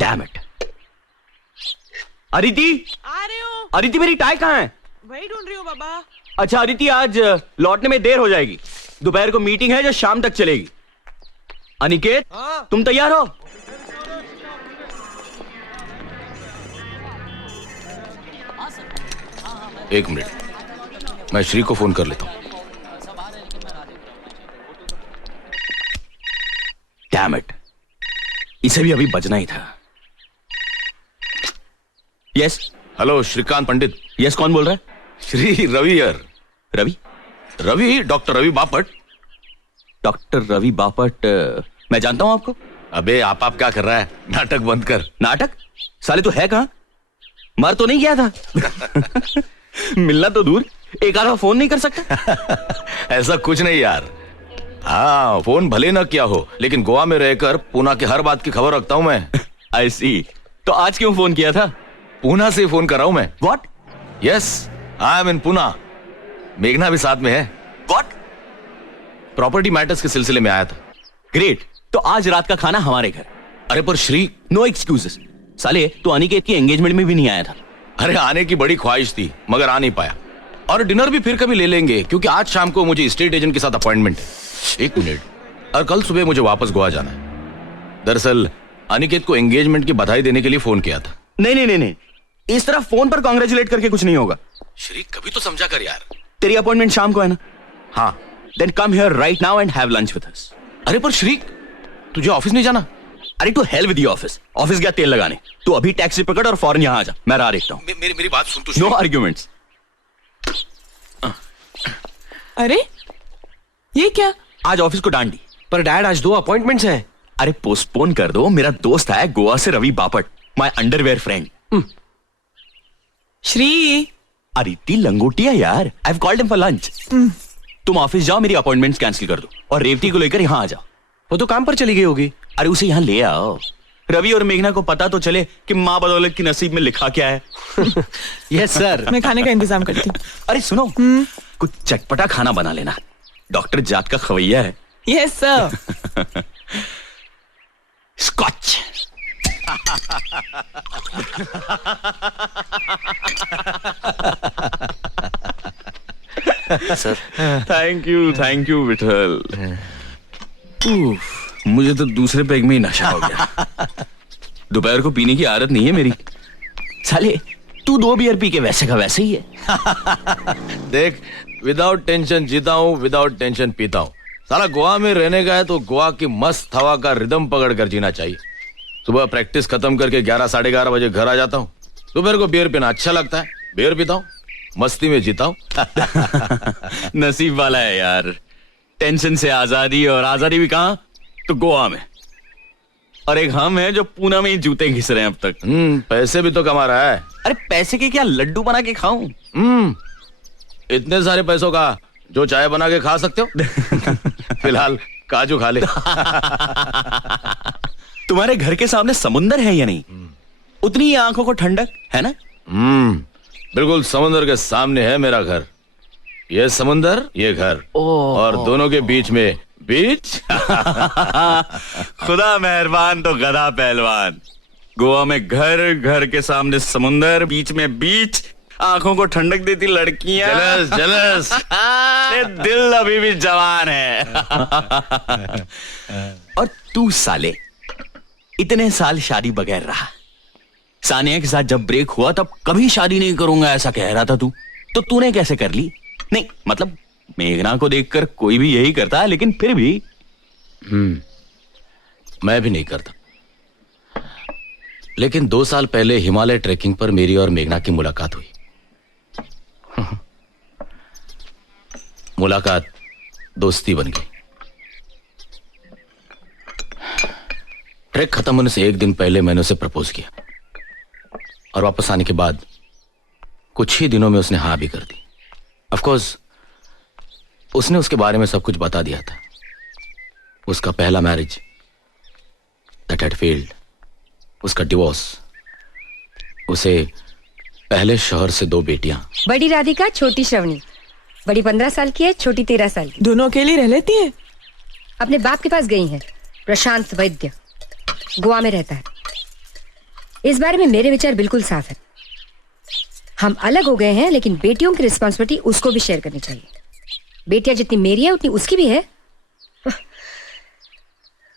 Damn it. Aditi, आ रहे हो? अदिति मेरी टाई कहाँ है? वही ढूंढ रही हूँ बाबा। अच्छा अदिति, आज लौटने में देर हो जाएगी। दोपहर को मीटिंग है जो शाम तक चलेगी। अनिकेत, तुम तैयार हो? एक मिनट, मैं श्री को फोन कर लेता हूं। डैम इट, इसे भी अभी बजना ही था। यस। हेलो श्रीकांत पंडित। यस, कौन बोल रहा है? श्री रवि यार। रवि? रवि, डॉक्टर रवि बापट। डॉक्टर रवि बापट? मैं जानता हूं आपको। अबे आप क्या कर रहा है? नाटक बंद कर। नाटक? साले तो है कहां? मर तो नहीं गया था? मिलना तो दूर, एक आधा फोन नहीं कर सकता? ऐसा कुछ नहीं यार। हाँ, फोन भले ना किया हो, लेकिन गोवा में रहकर पूना की हर बात की खबर रखता हूं मैं। आई सी। तो आज क्यों फोन किया था? पूना से फोन कर रहा हूं मैं। व्हाट? यस, आई एम इन पूना। मेघना भी साथ में है। व्हाट? प्रॉपर्टी मैटर्स के सिलसिले में आया था। ग्रेट। तो आज रात का खाना हमारे घर। अरे पर श्री। No excuses. साले तो अनिकेत की एंगेजमेंट में भी नहीं आया था। अरे आने की बड़ी ख्वाहिश थी मगर आ नहीं पाया। और डिनर भी फिर कभी ले लेंगे, क्योंकि आज शाम को मुझे स्टेट एजेंट के साथ अपॉइंटमेंट है। एक मिनट, और कल सुबह मुझे वापस गोवा जाना है। दरअसल अनिकेत को एंगेजमेंट की बधाई देने के लिए फोन किया था। नहीं, इस तरह फोन पर कांग्रेचुलेट करके कुछ नहीं होगा। श्री कभी तो समझा कर यार। तेरी अपॉइंटमेंट शाम को है ना? हाँ। Then come here right now and have lunch with us. अरे पर श्री, तुझे ऑफिस नहीं जाना? अरे to hell with the office. Office गया तेल लगाने। तू अभी टैक्सी पकड़ और फौरन यहाँ आ जा। मैं राह देखता हूँ। मेरी बात सुन तू। No arguments. अरे ये क्या? आज ऑफिस को डांट दी। पर डैड, आज 2 अपॉइंटमेंट्स हैं। अरे पोस्टपोन कर दो। मेरा दोस्त है गोवा से, Ravi Bapat, my underwear friend. Shri, Aditi लंगोटिया यार। I have called him for lunch. तुम ऑफिस जाओ, मेरी अपॉइंटमेंट्स कैंसिल कर दो और रेवती को लेकर यहाँ आ जाओ। वो तो काम पर चली गई होगी। अरे उसे यहाँ ले आओ। रवि और मेघना को पता तो चले कि माँ बदौलत की नसीब में लिखा क्या है। Yes sir. मैं खाने का इंतजाम करती हूँ। अरे सुनो, कुछ चटपटा खाना बना लेना। डॉक्टर जात का खवैया है। Yes sir. Scotch. Sir. Thank you Vitthal. मुझे तो दूसरे पैग में ही नशा हो गया। दोपहर को पीने की आदत नहीं है मेरी। साले तू 2 बियर पी के वैसे का वैसे ही है। देख, विदाउट टेंशन जीता हूँ, विदाउट टेंशन पीता हूँ। साला गोवा में रहने का है तो गोवा की मस्त हवा का रिदम पकड़ कर जीना चाहिए। सुबह प्रैक्टिस खत्म करके 11 साढ़े 11 बजे घर आ जाता हूँ। दोपहर को बियर पीना अच्छा लगता है, बियर पीता हूँ, मस्ती में जीता हूँ। नसीब वाला है यार। टेंशन से आजादी, और आजादी भी कहाँ? तो गोवा में। और एक हम है जो पूना में ही जूते घिस रहे हैं अब तक। पैसे भी तो कमा रहा है। अरे पैसे के क्या, लड्डू बना के खाऊं? इतने सारे पैसों का जो चाय बना के खा सकते हो। फिलहाल काजू खा ले। तुम्हारे घर के सामने समुंदर है या नहीं? उतनी ही आंखों को ठंडक है ना? बिल्कुल समुंदर के सामने है मेरा घर। ये समुंदर, ये घर, और दोनों के बीच में बीच। खुदा मेहरबान तो गधा पहलवान। गोवा में घर, घर के सामने समुंदर, बीच में बीच, आंखों को ठंडक देती लड़कियां। Jealous jealous. दिल अभी भी जवान है। और तू साले इतने साल शादी बगैर रहा। सानिया के साथ जब ब्रेक हुआ तब कभी शादी नहीं करूंगा ऐसा कह रहा था तू। तो तूने कैसे कर ली? नहीं मतलब मेघना को देखकर कोई भी यही करता है, लेकिन फिर भी। मैं भी नहीं करता। लेकिन 2 साल पहले हिमालय ट्रैकिंग पर मेरी और मेघना की मुलाकात हुई। मुलाकात दोस्ती बन गई। ट्रैक खत्म होने से 1 दिन पहले मैंने उसे प्रपोज किया, और वापस आने के बाद कुछ ही दिनों में उसने हाँ भी कर दी। ऑफ कोर्स उसने उसके बारे में सब कुछ बता दिया था। उसका पहला मैरिज दैट हैड फेल्ड, उसका डिवोर्स, उसे पहले शौहर से 2 बेटियां। बड़ी राधिका, छोटी श्रवणी। बड़ी 15 साल की है, छोटी 13 साल की। दोनों अकेली रह लेती है? अपने बाप के पास गई हैं। प्रशांत वैद्य, गोवा में रहता है। इस बारे में मेरे विचार बिल्कुल साफ है। हम अलग हो गए हैं, लेकिन बेटियों की रिस्पॉन्सिबिलिटी उसको भी शेयर करनी चाहिए। बेटियां जितनी मेरी है उतनी उसकी भी है।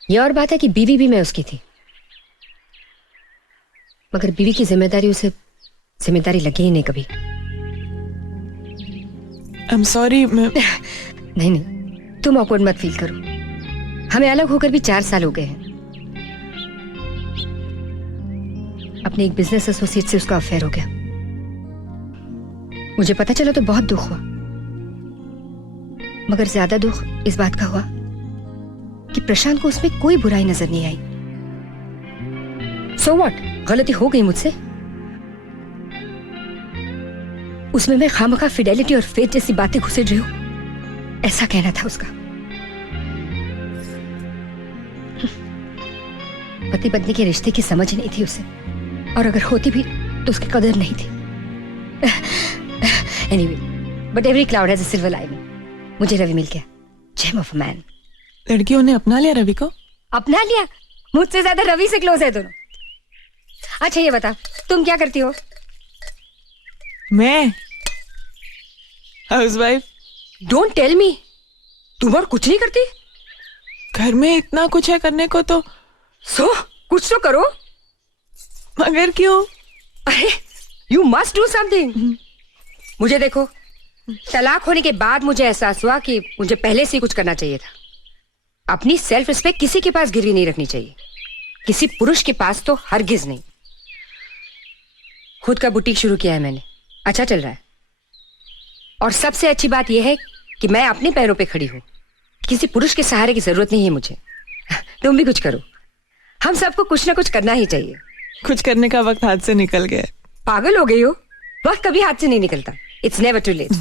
ये और बात है कि बीवी भी मैं उसकी थी, मगर बीवी की जिम्मेदारी उसे जिम्मेदारी लगी ही नहीं कभी। I am sorry. मैं नहीं नहीं, तुम ऑकवर्ड मत फील करो। हमें अलग होकर भी 4 साल हो गए हैं। अपने एक बिजनेस एसोसिएट से उसका अफेयर हो गया। मुझे पता चला तो बहुत दुख हुआ, मगर ज्यादा दुख इस बात का हुआ कि प्रशांत को उसमें कोई बुराई नजर नहीं आई। सो व्हाट, गलती हो गई मुझसे। उसमें मैं खामखा फिडेलिटी और फेथ जैसी बातें घुसेड़ रही हूं, ऐसा कहना था उसका। पति पत्नी के रिश्ते की समझ ही नहीं थी उसे, और अगर होती भी तो उसकी कदर नहीं थी। Anyway, but every cloud has a silver lining. मुझे रवि मिल गया, जेम ऑफ अ मैन। लड़कियों ने अपना लिया रवि को। अपना लिया? मुझसे ज्यादा रवि से क्लोज है दोनों। अच्छा ये बता, तुम क्या करती हो? मैं हाउसवाइफ। डोंट टेल मी, तुम और कुछ नहीं करती? घर में इतना कुछ है करने को तो कुछ तो करो। मगर क्यों? अरे यू मस्ट डू समथिंग। मुझे देखो, तलाक होने के बाद मुझे एहसास हुआ कि मुझे पहले से ही कुछ करना चाहिए था। अपनी सेल्फ रिस्पेक्ट किसी के पास गिरवी नहीं रखनी चाहिए, किसी पुरुष के पास तो हरगिज नहीं। खुद का बुटीक शुरू किया है मैंने, अच्छा चल रहा है। और सबसे अच्छी बात यह है कि मैं अपने पैरों पे खड़ी हूं, किसी पुरुष के सहारे की जरूरत नहीं है मुझे। तुम भी कुछ करो, हम सबको कुछ ना कुछ करना ही चाहिए। कुछ करने का वक्त हाथ से निकल गया। पागल हो गई हो? वक्त कभी हाथ से नहीं निकलता। It's never too late.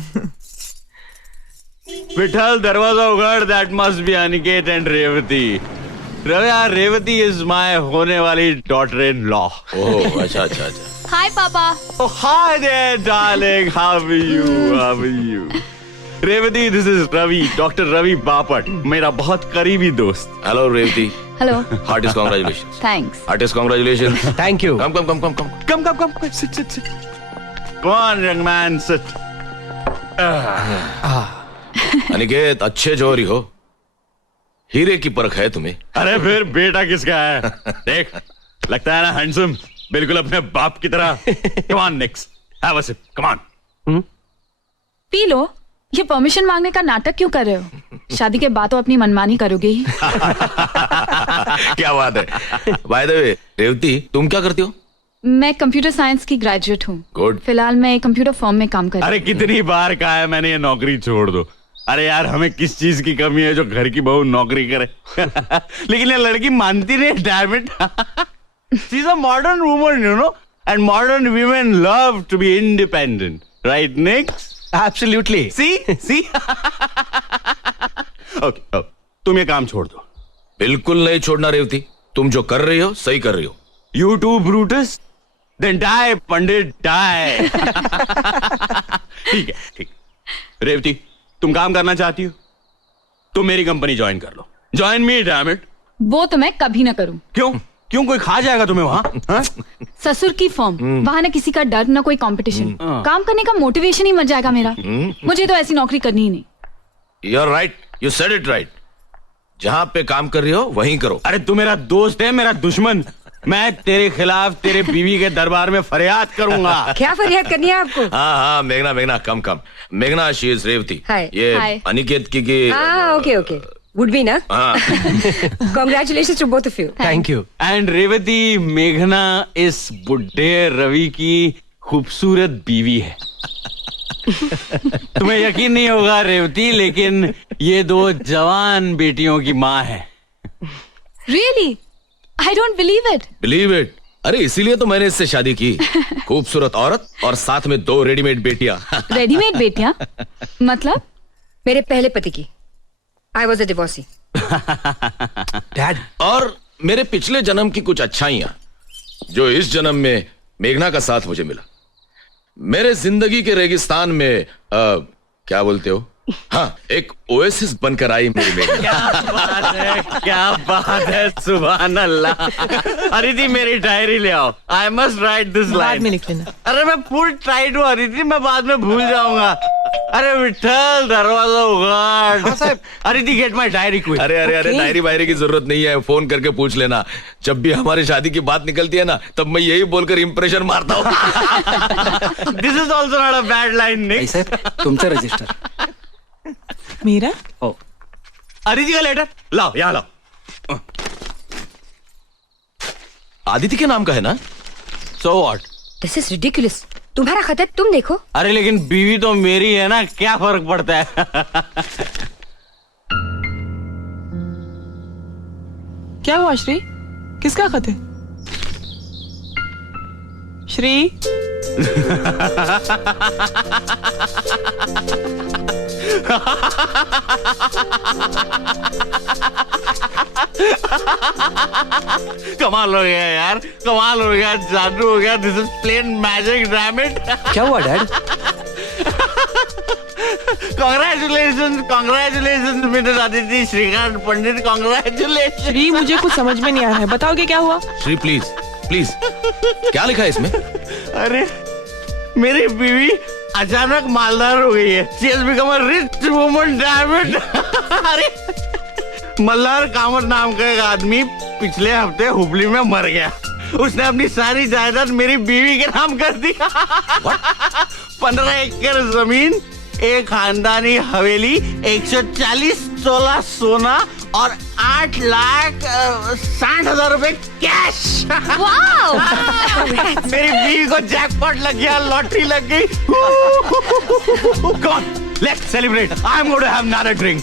Vitthal, दरवाजा उगाड़। That must be Aniket and Revati. Revati is my होने वाली डॉटर इन लॉ। ओह अच्छा अच्छा अच्छा। हाय पापा। Oh, hi there, darling. How are you? How are you? Revati, this is Ravi, Dr. Ravi Bapat, मेरा बहुत करीबी दोस्त। Hello Revati. Hello. Heartiest congratulations. Thanks. Heartiest congratulations. Thank you. Come come come come come. Come. Sit. Come on, young man, sit. Aniket, अच्छे जोरी हो, हीरे की परख है तुम्हें। अरे फिर बेटा किसका है? देख, लगता है ना हैंडसम, बिल्कुल अपने बाप की तरह। Come on, next. Have a sip. Come on. पी लो। ये परमिशन मांगने का नाटक क्यों कर रहे हो? शादी के बाद तो अपनी मनमानी करोगे ही। क्या बात है। बाय द वे रेवती, तुम क्या करती हो? मैं कंप्यूटर साइंस की ग्रेजुएट हूँ। गुड। फिलहाल मैं एक कंप्यूटर फर्म में काम कर रही अरे कितनी बार कहा है मैंने, ये नौकरी छोड़ दो। अरे यार, हमें किस चीज की कमी है जो घर की बहू नौकरी करे? लेकिन ये लड़की मानती नहीं। Damn it. She is a modern woman, you know, and modern women love to be independent, right, Nick? Absolutely. See? Okay, तुम ये काम छोड़ दो। बिल्कुल नहीं छोड़ना रेवती, तुम जो कर रही हो सही कर रही हो। You too, Brutus? Then die, Pandit, die. ठीक। रेवती, तुम काम करना चाहती हो? तुम मेरी कंपनी ज्वाइन कर लो। Join me, damn it. वो तो मैं कभी ना करूँ। क्यों कोई खा जाएगा तुम्हें वहां? ससुर की फर्म, वहाँ ना किसी का डर ना कोई कंपटीशन। काम करने का मोटिवेशन ही मर जाएगा मेरा। मुझे तो ऐसी नौकरी करनी ही नहीं। You're right, you said it right. जहाँ पे काम कर रही हो वहीं करो। अरे तू मेरा दोस्त है, मेरा दुश्मन। मैं तेरे खिलाफ तेरे बीवी के दरबार में फरियाद करूंगा। क्या फरियाद करनी है आपको? हाँ मेघना कम। मेघना, शी इज रेवती। Hi. ये Hi. अनिकेत की हाँ, ओके। वुड बी ना? हाँ। Congratulations to both of you. Thank you. And Revathi, मेघना इस बुढ़े रवि की खूबसूरत बीवी है। तुम्हें यकीन नहीं होगा रेवती, लेकिन ये 2 जवान बेटियों की माँ है। Really? I don't believe it. Believe it. अरे इसीलिए तो मैंने इससे शादी की। खूबसूरत औरत और साथ में 2 रेडीमेड बेटियां। रेडीमेड बेटियां? मतलब? मेरे पहले पति की। I was a divorcee. Dad, और मेरे पिछले जन्म की कुछ अच्छाइयां जो इस जन्म में मेघना का साथ मुझे मिला। मेरे जिंदगी के रेगिस्तान में क्या बोलते हो, हाँ, एक ओएसिस बनकर आई मेरी बेटी। क्या बात है, सुभान अल्लाह। अदिति मेरी डायरी ले आओ, आई मस्ट राइट दिस बाद लाइन। में लिख लेना। अरे मैं फुल टाइट हूँ अदिति, मैं बाद में भूल जाऊंगा। अरे विठल दरवाजा उगाड़। Aditi get my diary quick. अरे डायरी वायरी की जरूरत नहीं है, फोन करके पूछ लेना। जब भी हमारी शादी की बात निकलती है ना, तब मैं यही बोलकर इंप्रेशन मारता हूँ। This is also not a bad line निक। साहेब तुमचं रजिस्टर. मेरा? हो. अदिति का लेटर लाओ, यहाँ लाओ। आदित्य के नाम का है ना? So what? This is ridiculous. तुम्हारा खत है, तुम देखो. अरे लेकिन बीवी तो मेरी है ना, क्या फर्क पड़ता है? क्या हुआ श्री? किसका खत है? श्री? कमाल हो गया यार, कमाल हो गया, जादू हो गया। This is plain magic, damn it. क्या हुआ dad? Congratulation, congratulation mister Aditya Shrikant Pandit, congratulation. Shri, मुझे कुछ समझ में नहीं आ रहा है, बताओगे क्या हुआ? श्री प्लीज प्लीज, क्या लिखा है इसमें? अरे मेरी बीवी अचानक मालदार हो गई है। She has become a rich woman, damn it. अरे मल्हार कामत नाम का एक आदमी पिछले हफ्ते हुबली में मर गया। उसने अपनी सारी जायदाद मेरी बीवी के नाम कर दी। 15 एकड़ जमीन, एक खानदानी हवेली, 140 तोला सोना और 8,60,000 रुपए कैश। वाओ! मेरी बीवी को जैकपॉट लग गया, लॉटरी लग गई। Come on, let's celebrate. I'm going to have another drink.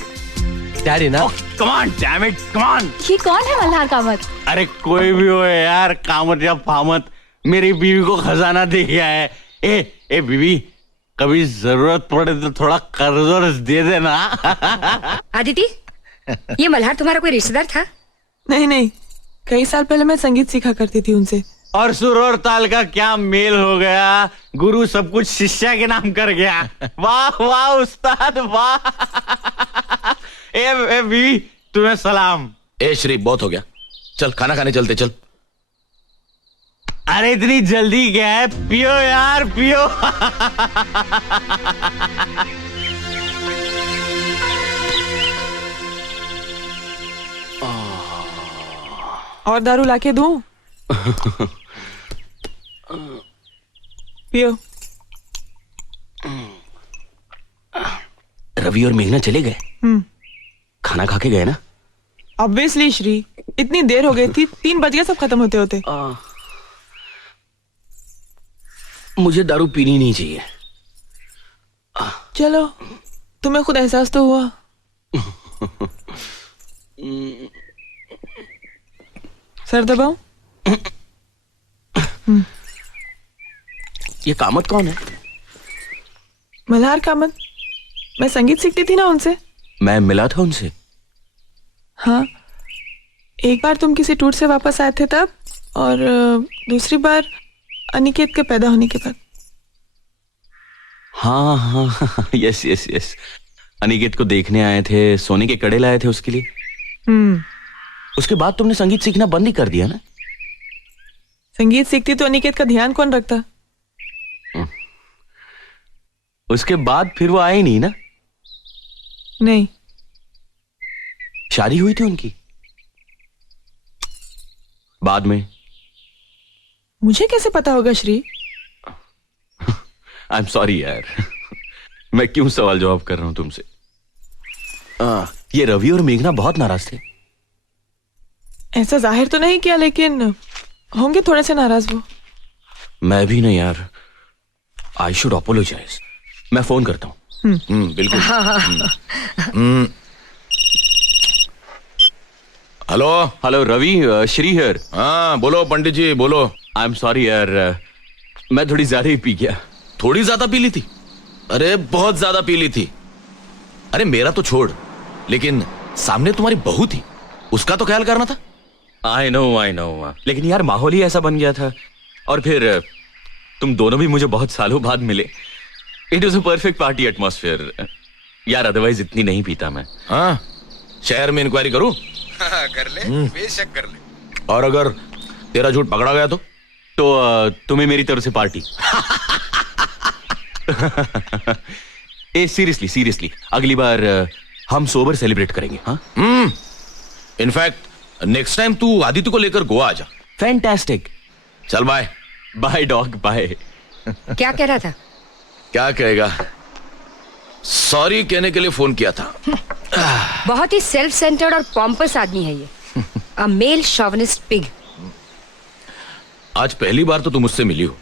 Daddy ना. Oh, come on, damn it, come on. ये कौन है मल्हार कामत? अरे कोई भी हो यार, कामत या फामत, मेरी बीवी को खजाना दे गया है। ए बीवी, कभी जरूरत पड़े तो थोड़ा कर्ज वर्ज दे देना। आदिति, ये मल्हार तुम्हारा कोई रिश्तेदार था? नहीं नहीं, कई साल पहले मैं संगीत सीखा करती थी उनसे। और सुर और ताल का क्या मेल हो गया, गुरु सब कुछ शिष्या के नाम कर गया। वाह वाह उस्ताद वाह। ए बीवी, तुम्हें सलाम। ए श्री, बहुत हो गया, चल खाना खाने चलते, चल। अरे इतनी जल्दी क्या है, पियो यार पियो। और दारू लाके दूं? पियो। रवि और मेघना चले गए? खाना खा के गए ना? ऑब्वियसली श्री, इतनी देर हो गई थी, 3 बज गए सब खत्म होते होते। मुझे दारू पीनी नहीं चाहिए। चलो, तुम्हें खुद एहसास तो हुआ। सर दबाओ। ये कामत कौन है? मल्हार कामत, मैं संगीत सीखती थी ना उनसे। मैं मिला था उनसे। हाँ, एक बार तुम किसी टूर से वापस आए थे तब, और दूसरी बार अनिकेत के पैदा होने के बाद। हाँ हाँ, यस यस यस, अनिकेत को देखने आए थे, सोने के कड़े लाए थे उसके लिए। उसके बाद तुमने संगीत सीखना बंद ही कर दिया ना? संगीत सीखती तो अनिकेत का ध्यान कौन रखता? उसके बाद फिर वो आए ही नहीं ना? नहीं। शादी हुई थी उनकी बाद में? मुझे कैसे पता होगा श्री? आई एम सॉरी यार, मैं क्यों सवाल जवाब कर रहा हूं तुमसे। ये रवि और मेघना बहुत नाराज थे। ऐसा जाहिर तो नहीं किया, लेकिन होंगे थोड़े से नाराज वो। मैं भी नहीं यार, आई शुड अपोलोजाइज। मैं फोन करता हूं। बिल्कुल। Hello hello Ravi, Shri here. हाँ बोलो पंडित जी, बोलो। आई एम सॉरी यार, मैं थोड़ी ज्यादा ही पी गया। थोड़ी ज्यादा पी ली थी? अरे बहुत ज्यादा पी ली थी। अरे मेरा तो छोड़, लेकिन सामने तुम्हारी बहू थी, उसका तो ख्याल करना था। आई नो, लेकिन यार माहौल ही ऐसा बन गया था। और फिर तुम दोनों भी मुझे बहुत सालों बाद मिले। It was a perfect party atmosphere. यार अदरवाइज इतनी नहीं पीता मैं। हाँ, शहर में इंक्वायरी करूं? कर ले, बेशक कर ले। और अगर तेरा झूठ पकड़ा गया तो तुम्हें मेरी तरफ से पार्टी। ए सीरियसली अगली बार हम सोबर सेलिब्रेट करेंगे। हाँ, इनफैक्ट नेक्स्ट टाइम तू आदित्य को लेकर गोवा आ जा। फैंटास्टिक। चल बाय। Bye dog bye. क्या कह रहा था? क्या कहेगा, सॉरी कहने के लिए फोन किया था। बहुत ही सेल्फ सेंटर्ड और पॉम्पस आदमी है ये। अ मेल शॉविनिस्ट पिग। आज पहली बार तो तुम मुझसे मिली हो,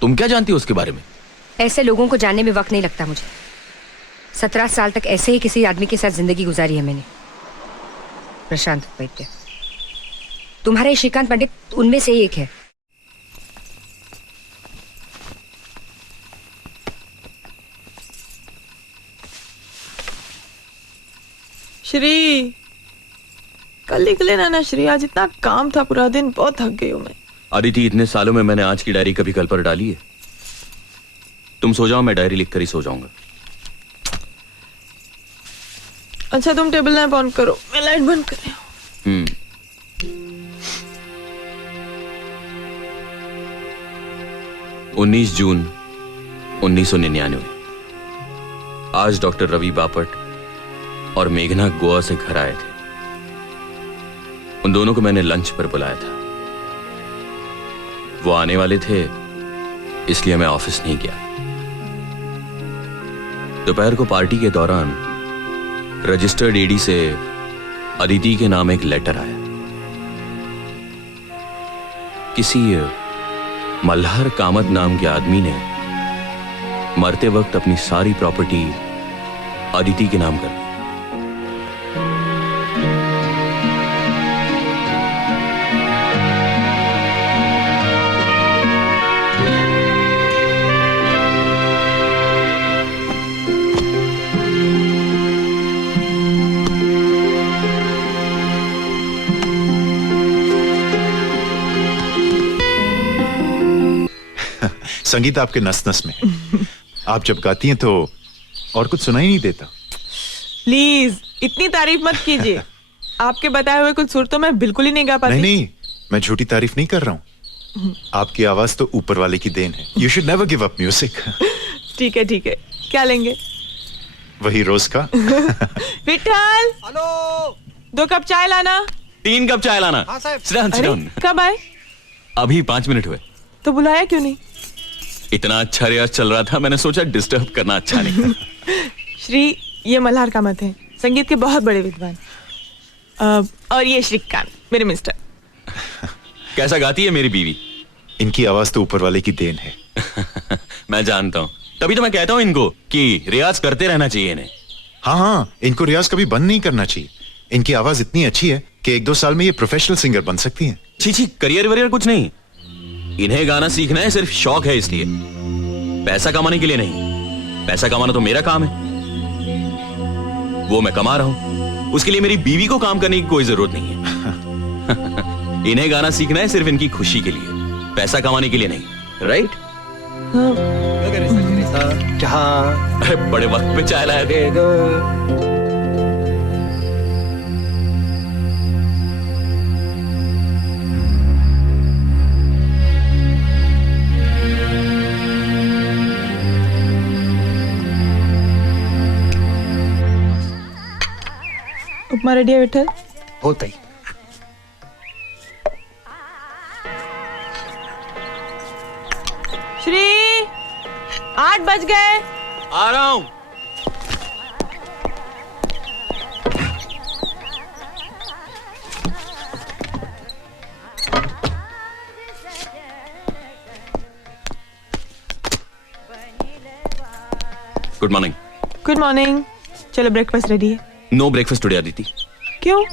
तुम क्या जानती हो उसके बारे में? ऐसे लोगों को जानने में वक्त नहीं लगता मुझे। 17 साल तक ऐसे ही किसी आदमी के साथ जिंदगी गुजारी है मैंने। प्रशांत वैद्य, तुम्हारा ये श्रीकांत पंडित उनमें से एक है। श्री, कल निकले ना श्री, आज इतना काम था पूरा दिन, बहुत थक गई हूँ मैं। अदिति, इतने सालों में मैंने आज की डायरी कभी कल पर डाली है? तुम सो जाओ, मैं डायरी लिखकर ही सो जाऊंगा। अच्छा तुम टेबल लैंप ऑन करो, मैं लाइट बंद कर रही हूँ। 19 जून 1999। आज डॉक्टर रवि बापट और मेघना गोवा से घर आए थे। उन दोनों को मैंने लंच पर बुलाया था। वो आने वाले थे, इसलिए मैं ऑफिस नहीं गया। दोपहर को पार्टी के दौरान रजिस्टर्ड एडी से अदिति के नाम एक लेटर आया। किसी मल्हार कामत नाम के आदमी ने मरते वक्त अपनी सारी प्रॉपर्टी अदिति के नाम कर दी। संगीत आपके नस नस में है। आप जब गाती हैं तो और कुछ सुनाई नहीं देता। प्लीज इतनी तारीफ मत कीजिए। आपके बताए हुए कुछ सुर तो मैं बिल्कुल ही नहीं गा पाती। नहीं, मैं झूठी तारीफ नहीं कर रहा हूँ। आपकी आवाज तो ऊपर वाले की देन है। You should never give up music. ठीक है, क्या लेंगे? वही रोज का। विठल, हेलो, 2 कप चाय लाना। 3 कप चाय लाना। हाँ साहब। Sit down, sit अरे down। कब आए? अभी 5 मिनट हुए। तो बुलाया क्यों नहीं? इतना अच्छा रियाज चल रहा था, मैंने सोचा डिस्टर्ब करना अच्छा नहीं। श्री, ये मल्हार कामत है, संगीत के बहुत बड़े विद्वान। और ये श्रीकांत, मेरे मिस्टर। कैसा गाती है मेरी बीवी? इनकी आवाज तो ऊपर वाले की देन है। मैं जानता हूँ, तभी तो मैं कहता हूँ इनको कि रियाज करते रहना चाहिए इन्हें। हाँ, इनको रियाज कभी बंद नहीं करना चाहिए। इनकी आवाज इतनी अच्छी है कि 1-2 साल में ये प्रोफेशनल सिंगर बन सकती हैं। छी, करियर वरियर कुछ नहीं। इन्हें गाना सीखना है, सिर्फ शौक है, इसलिए पैसा कमाने के लिए नहीं। पैसा कमाना तो मेरा काम है, वो मैं कमा रहा हूं। उसके लिए मेरी बीवी को काम करने की कोई जरूरत नहीं है। इन्हें गाना सीखना है सिर्फ इनकी खुशी के लिए, पैसा कमाने के लिए नहीं। राइट? जहाँ अरे बड़े वक्त पे चाय लाया थे। उपमा रेडी है विठल? होता ही। श्री, 8 बज गए। आ रहा हूं। Good morning. Good morning. चलो ब्रेकफास्ट रेडी है। No breakfast today Aditi. क्यों?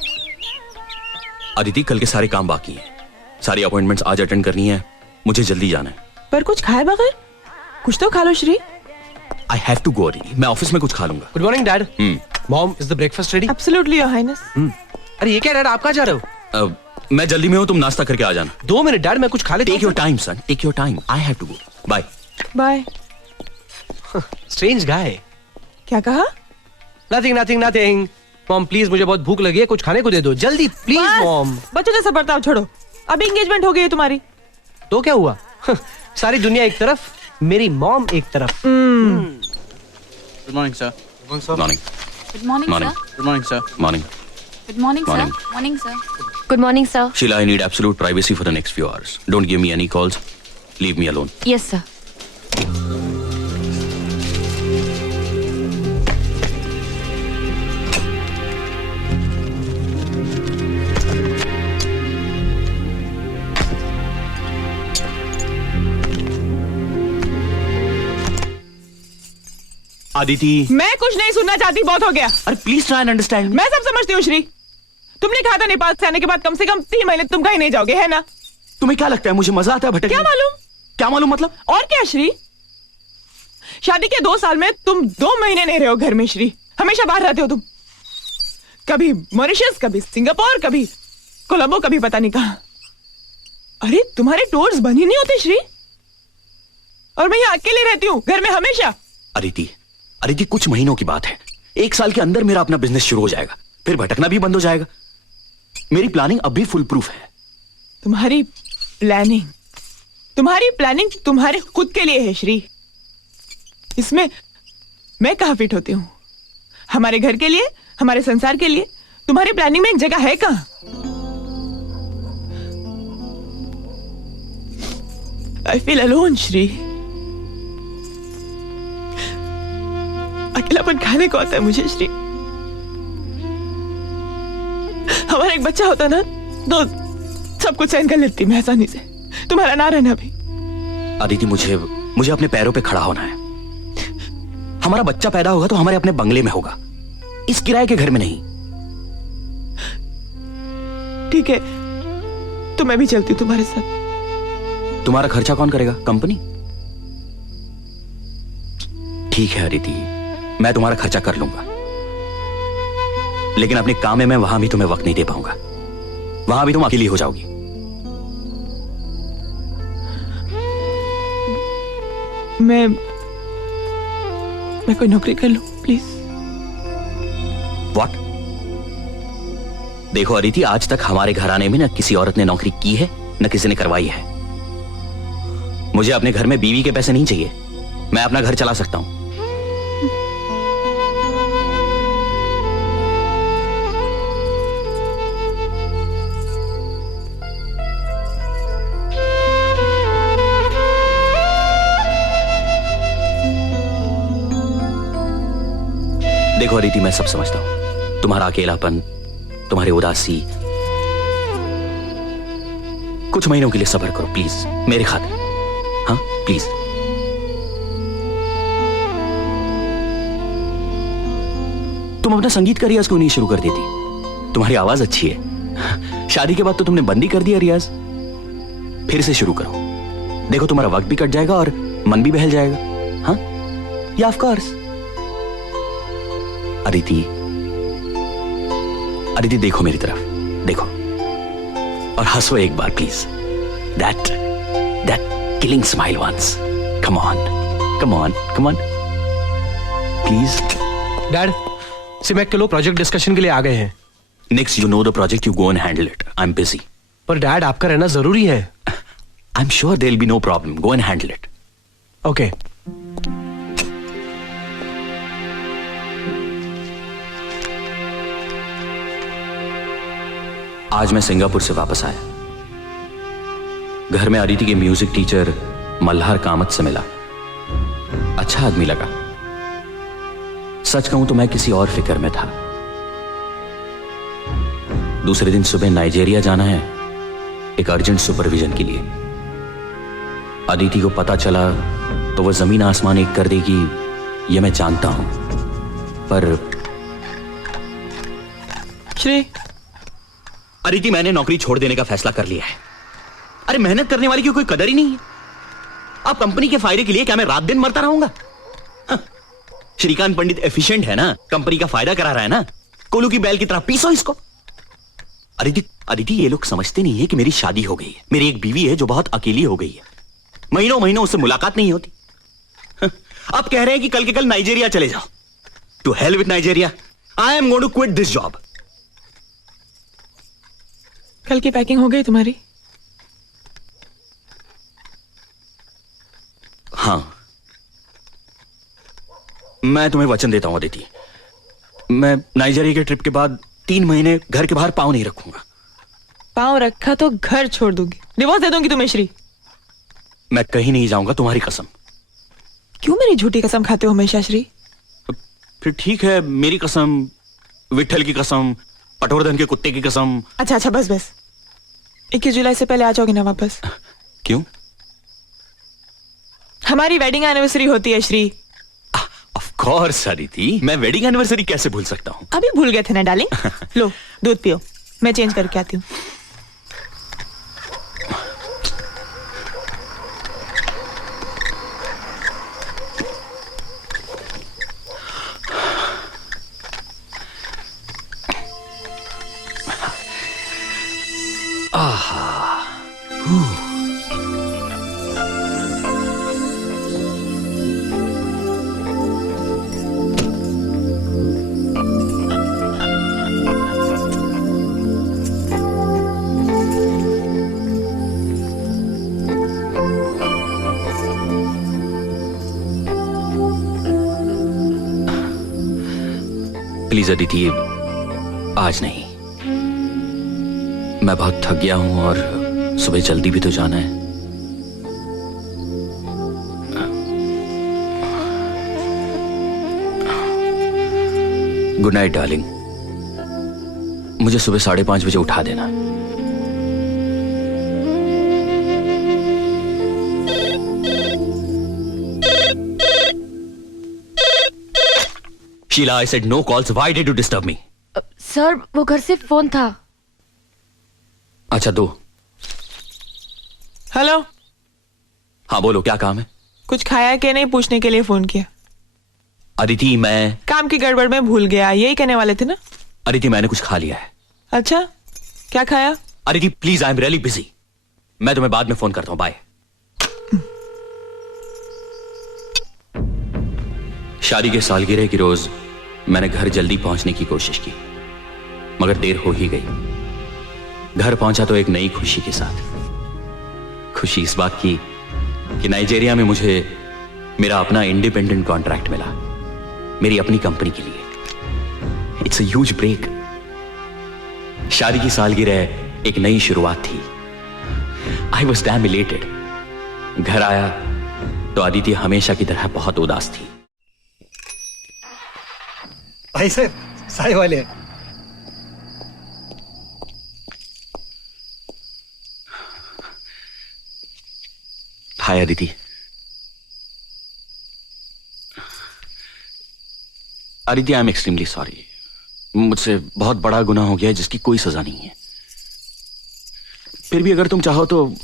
अदिति, कल के सारे काम बाकी हैं। सारी अपॉइंटमेंट्स आज अटेंड करनी है, मुझे जल्दी जाना है। पर कुछ खाए बगैर? कुछ तो खा लो Shri. I have to go Aditi, मैं ऑफिस में कुछ खा लूंगा। Good morning dad. Mom, is the breakfast ready? Absolutely your highness. अरे ये क्या डैड, आप कहाँ जा रहे हो? मैं जल्दी में हूँ, तुम नाश्ता करके आ जाना। 2 मिनट डैड, मैं कुछ खा लेता take your time son, take your time. I have to go. Bye. Bye. Strange guy. क्या कहा? Nothing nothing nothing. Mom please, मुझे बहुत भूख लगी है, कुछ खाने को दे दो जल्दी प्लीज बस, मॉम। बच्चों जैसा बर्ताव छोड़ो, अभी एंगेजमेंट हो गई है तुम्हारी। तो क्या हुआ? सारी दुनिया एक तरफ, मेरी मॉम एक तरफ। Good morning sir. Morning good morning Morning. Sir. Good morning sir. Morning good morning sir. Morning. Morning sir. Good morning sir. Sheila, I need absolute privacy for the next few hours. Don't give me any calls. Leave me alone. Yes sir. Aditi, मैं कुछ नहीं सुनना चाहती, बहुत हो गया। अरे please try and understand. मैं सब समझती हूँ श्री, तुमने कहा था नेपाल से आने के बाद कम से कम 3 महीने तुम कहीं नहीं जाओगे, है ना? तुम्हें क्या लगता है मुझे मजा आता है भटकने? क्या मालूम? क्या मालूम मतलब? और क्या श्री, शादी के 2 साल में तुम 2 महीने नहीं रहे हो घर में श्री, हमेशा बाहर रहते हो तुम। कभी मॉरिशस, कभी सिंगापुर, कभी कोलंबो, कभी पता नहीं कहां। अरे तुम्हारे टूर्स बन ही नहीं होते श्री, और मैं यहाँ अकेले रहती हूँ घर में हमेशा। अदिति, अदिति कुछ महीनों की बात है, 1 साल के अंदर मेरा अपना बिजनेस शुरू हो जाएगा, फिर भटकना भी बंद हो जाएगा। मेरी प्लानिंग अब भी फुल प्रूफ है। तुम्हारी प्लानिंग तुम्हारे खुद के लिए है श्री, इसमें मैं कहां फिट होती हूं? हमारे घर के लिए, हमारे संसार के लिए तुम्हारी प्लानिंग में एक जगह है कहां? आई फील अलोन श्री, अकेलापन खाने को आता है मुझे श्री। हमारा एक बच्चा होता ना तो सब कुछ सहन कर लेती मैं आसानी से, तुम्हारा ना रहना भी। आदिति, मुझे अपने पैरों पे खड़ा होना है। हमारा बच्चा पैदा होगा तो हमारे अपने बंगले में होगा, इस किराए के घर में नहीं। ठीक है, तो मैं भी चलती हूँ तुम्हारे साथ। तुम्हारा खर्चा कौन करेगा? कंपनी? ठीक है अदिति, मैं तुम्हारा खर्चा कर लूंगा, लेकिन अपने काम में मैं वहां भी तुम्हें वक्त नहीं दे पाऊंगा, वहां भी तुम अकेली हो जाओगी। मैं कोई नौकरी कर लूं प्लीज? व्हाट? देखो अदिति, आज तक हमारे घराने में न किसी औरत ने नौकरी की है न किसी ने करवाई है। मुझे अपने घर में बीवी के पैसे नहीं चाहिए, मैं अपना घर चला सकता हूं। देखो अदिति, मैं सब समझता हूं, तुम्हारा अकेलापन, तुम्हारी उदासी। कुछ महीनों के लिए सब्र करो प्लीज, मेरे खातिर। हाँ प्लीज। तुम अपना संगीत का रियाज क्यों नहीं शुरू कर देती? तुम्हारी आवाज अच्छी है। शादी के बाद तो तुमने बंद ही कर दिया रियाज, फिर से शुरू करो। देखो तुम्हारा वक्त भी कट जाएगा और मन भी बहल जाएगा। हाँ या ऑफ कोर्स। अदिति देखो मेरी तरफ, देखो और हंसो एक बार please. That killing smile once. Come on please. Dad, सिमेक के लोग प्रोजेक्ट डिस्कशन के लिए आ गए हैं। Next you know the project, you go and handle it. I am busy. पर डैड, आपका रहना जरूरी है। I am sure there will be no problem, go and handle it. Okay. आज मैं सिंगापुर से वापस आया। घर में अदिति के म्यूजिक टीचर मल्हार कामत से मिला। अच्छा आदमी लगा। सच कहूं तो मैं किसी और फिक्र में था। दूसरे दिन सुबह नाइजीरिया जाना है एक अर्जेंट सुपरविजन के लिए। अदिति को पता चला तो वह जमीन आसमान एक कर देगी, यह मैं जानता हूं, पर श्री, अदिति मैंने नौकरी छोड़ देने का फैसला कर लिया है। अरे मेहनत करने वाली की कोई कदर ही नहीं है। अब कंपनी के फायदे के लिए क्या मैं रात दिन मरता रहूंगा? हाँ। श्रीकांत पंडित एफिशिएंट है ना, कंपनी का फायदा करा रहा है ना, कोलू की बैल की तरह पीसो इसको। अदिति ये लोग समझते नहीं है कि मेरी शादी हो गई है, मेरी एक बीवी है जो बहुत अकेली हो गई है, महीनों उससे मुलाकात नहीं होती। हाँ। अब कह रहे हैं कि कल के कल नाइजीरिया चले जाओ। To hell with Nigeria, I am going to quit this job. कल की पैकिंग हो गई तुम्हारी? हाँ, मैं तुम्हें वचन देता हूं अदिति, मैं नाइजीरिया के ट्रिप के बाद 3 महीने घर के बाहर पांव नहीं रखूंगा। पाँव रखा तो घर छोड़ दूंगी, डिवोर्स दे दूंगी तुम्हें श्री। मैं कहीं नहीं जाऊंगा, तुम्हारी कसम। क्यों मेरी झूठी कसम खाते हो हमेशा श्री? फिर ठीक है, मेरी कसम, विठल की कसम, पटवर्धन के कुत्ते की कसम। अच्छा अच्छा, बस बस। 21 जुलाई से पहले आ जाओगे ना वापस? क्यों? हमारी वेडिंग एनिवर्सरी होती है श्री। ऑफ कोर्स अदिति, मैं वेडिंग एनिवर्सरी कैसे भूल सकता हूं? अभी भूल गए थे ना डार्लिंग। लो दूध पियो, मैं चेंज करके आती हूँ। प्लीज अदिति, आज नहीं। मैं बहुत थक गया हूं और सुबह जल्दी भी तो जाना है। गुड नाइट डार्लिंग, मुझे सुबह 5:30 बजे उठा देना। Sheela, I said no calls. Why did you disturb me? Sir वो घर से फोन था। अच्छा, दो। हेलो। हाँ बोलो, क्या काम है? कुछ खाया कि नहीं पूछने के लिए फोन किया। अदिति, मैं काम की गड़बड़ में भूल गया, यही कहने वाले थे ना? अदिति, मैंने कुछ खा लिया है। अच्छा, क्या खाया? Aditi please, I am really busy, मैं तुम्हें बाद में फोन करता हूं, बाय। शादी के सालगिरह की रोज मैंने घर जल्दी पहुंचने की कोशिश की, मगर देर हो ही गई। घर पहुंचा तो एक नई खुशी के साथ। खुशी इस बात की कि नाइजीरिया में मुझे मेरा अपना इंडिपेंडेंट कॉन्ट्रैक्ट मिला, मेरी अपनी कंपनी के लिए। It's a huge break. शादी की सालगिरह एक नई शुरुआत थी। I was damn elated. घर आया तो अदिति हमेशा की तरह बहुत उदास थी। भाई साहब, साय वाले हैं। Hi Aditi. Aditi, I am extremely sorry. मुझसे बहुत बड़ा गुनाह हो गया है जिसकी कोई सजा नहीं है। फिर भी अगर तुम चाहो तो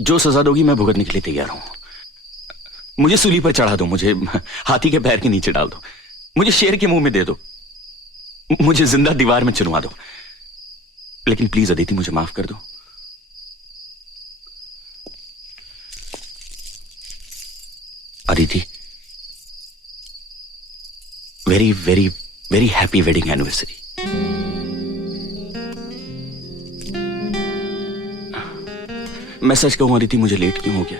जो सजा दोगी मैं भुगतने के लिए तैयार हूं। मुझे सूली पर चढ़ा दो, मुझे हाथी के पैर के नीचे डाल दो, मुझे शेर के मुंह में दे दो, मुझे जिंदा दीवार में चुनवा दो, लेकिन प्लीज अदिति मुझे माफ कर दो। Aditi, very very very happy wedding anniversary. मैं सच कहूं अदिति, मुझे लेट क्यों हो गया?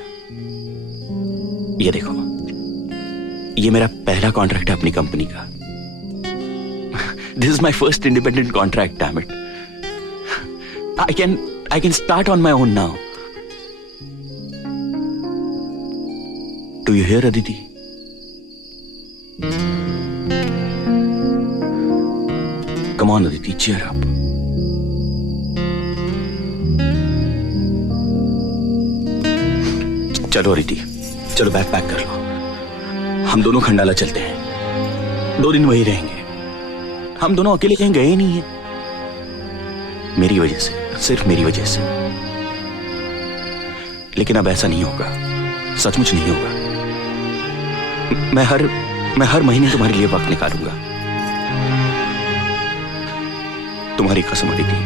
ये देखो, ये मेरा पहला कॉन्ट्रैक्ट है अपनी कंपनी का। This is my first independent contract, damn it. I can start on my own now. Do you here Aditi? Come on, Aditi, cheer up. चलो अदिति, चलो बैग पैक कर लो, हम दोनों खंडाला चलते हैं। 2 दिन वहीं रहेंगे। हम दोनों अकेले कहीं गए नहीं हैं, मेरी वजह से, सिर्फ मेरी वजह से। लेकिन अब ऐसा नहीं होगा, सचमुच नहीं होगा। मैं हर महीने तुम्हारे लिए वक्त निकालूंगा। तुम्हारी कसम अदिति,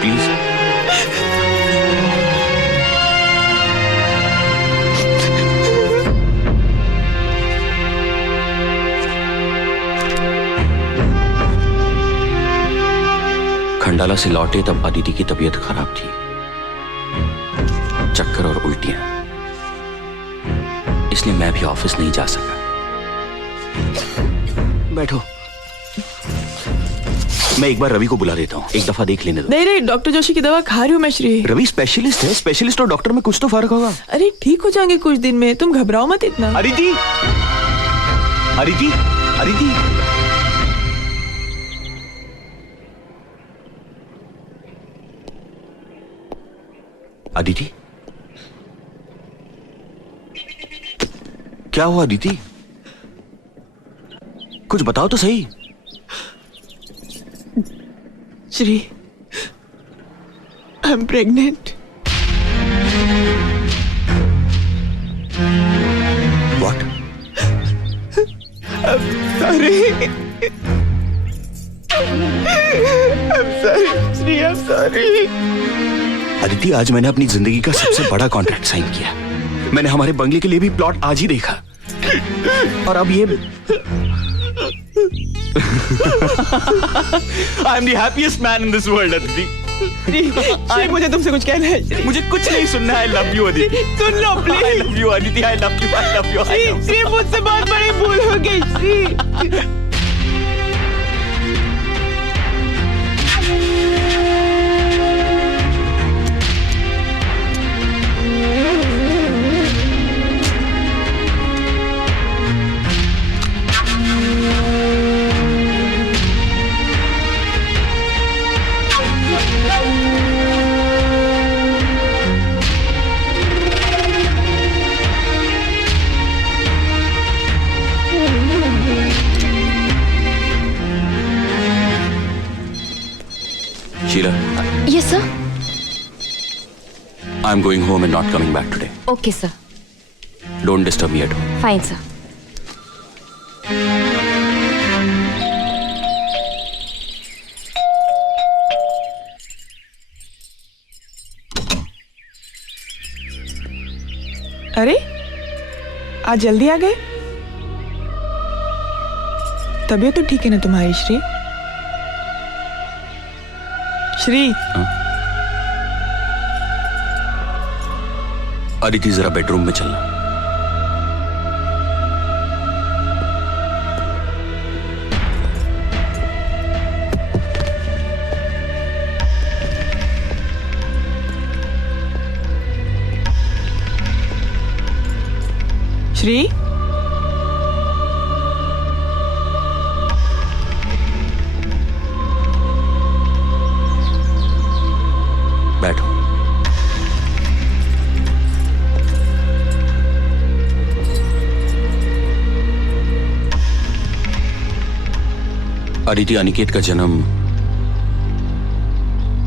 प्लीज। खंडाला से लौटे तब अदिति की तबीयत खराब थी, चक्कर और उल्टियां, इसलिए मैं भी ऑफिस नहीं जा सका। बैठो, मैं एक बार रवि को बुला देता हूँ, एक दफा देख लेने दो। नहीं नहीं, डॉक्टर जोशी की दवा खा रही हूँ मैं श्री। रवि स्पेशलिस्ट है, स्पेशलिस्ट और डॉक्टर में कुछ तो फर्क होगा। अरे ठीक हो जाएंगे कुछ दिन में, तुम घबराओ मत इतना। अदिति, अदिति, अदिति, अदिति, क्या हुआ अदिति? कुछ बताओ तो सही। Shri, I am pregnant. What? Sorry, Shri, I am sorry. Aditi, आज मैंने अपनी जिंदगी का सबसे बड़ा कॉन्ट्रैक्ट साइन किया। मैंने हमारे बंगले के लिए भी प्लॉट आज ही देखा, और अब ये I am the happiest man in this world Aditi. Shri, मुझे तुमसे कुछ कहना है श्री। मुझे कुछ नहीं सुनना है। I love you Aditi. Soon low I please. Love you Aditi, I love you, I love you. Shri, मुझसे बहुत बड़ी भूल हो गई Shri. Sheila, yes sir. I'm going home and not coming back today. Okay sir, Don't disturb me at home. Fine sir. अरे आज जल्दी आ गए। तबीयत तो ठीक है ना तुम्हारी श्री? श्री, अदिति, जरा बेडरूम में चलना। श्री, बैठो। अदिति, अनिकेत का जन्म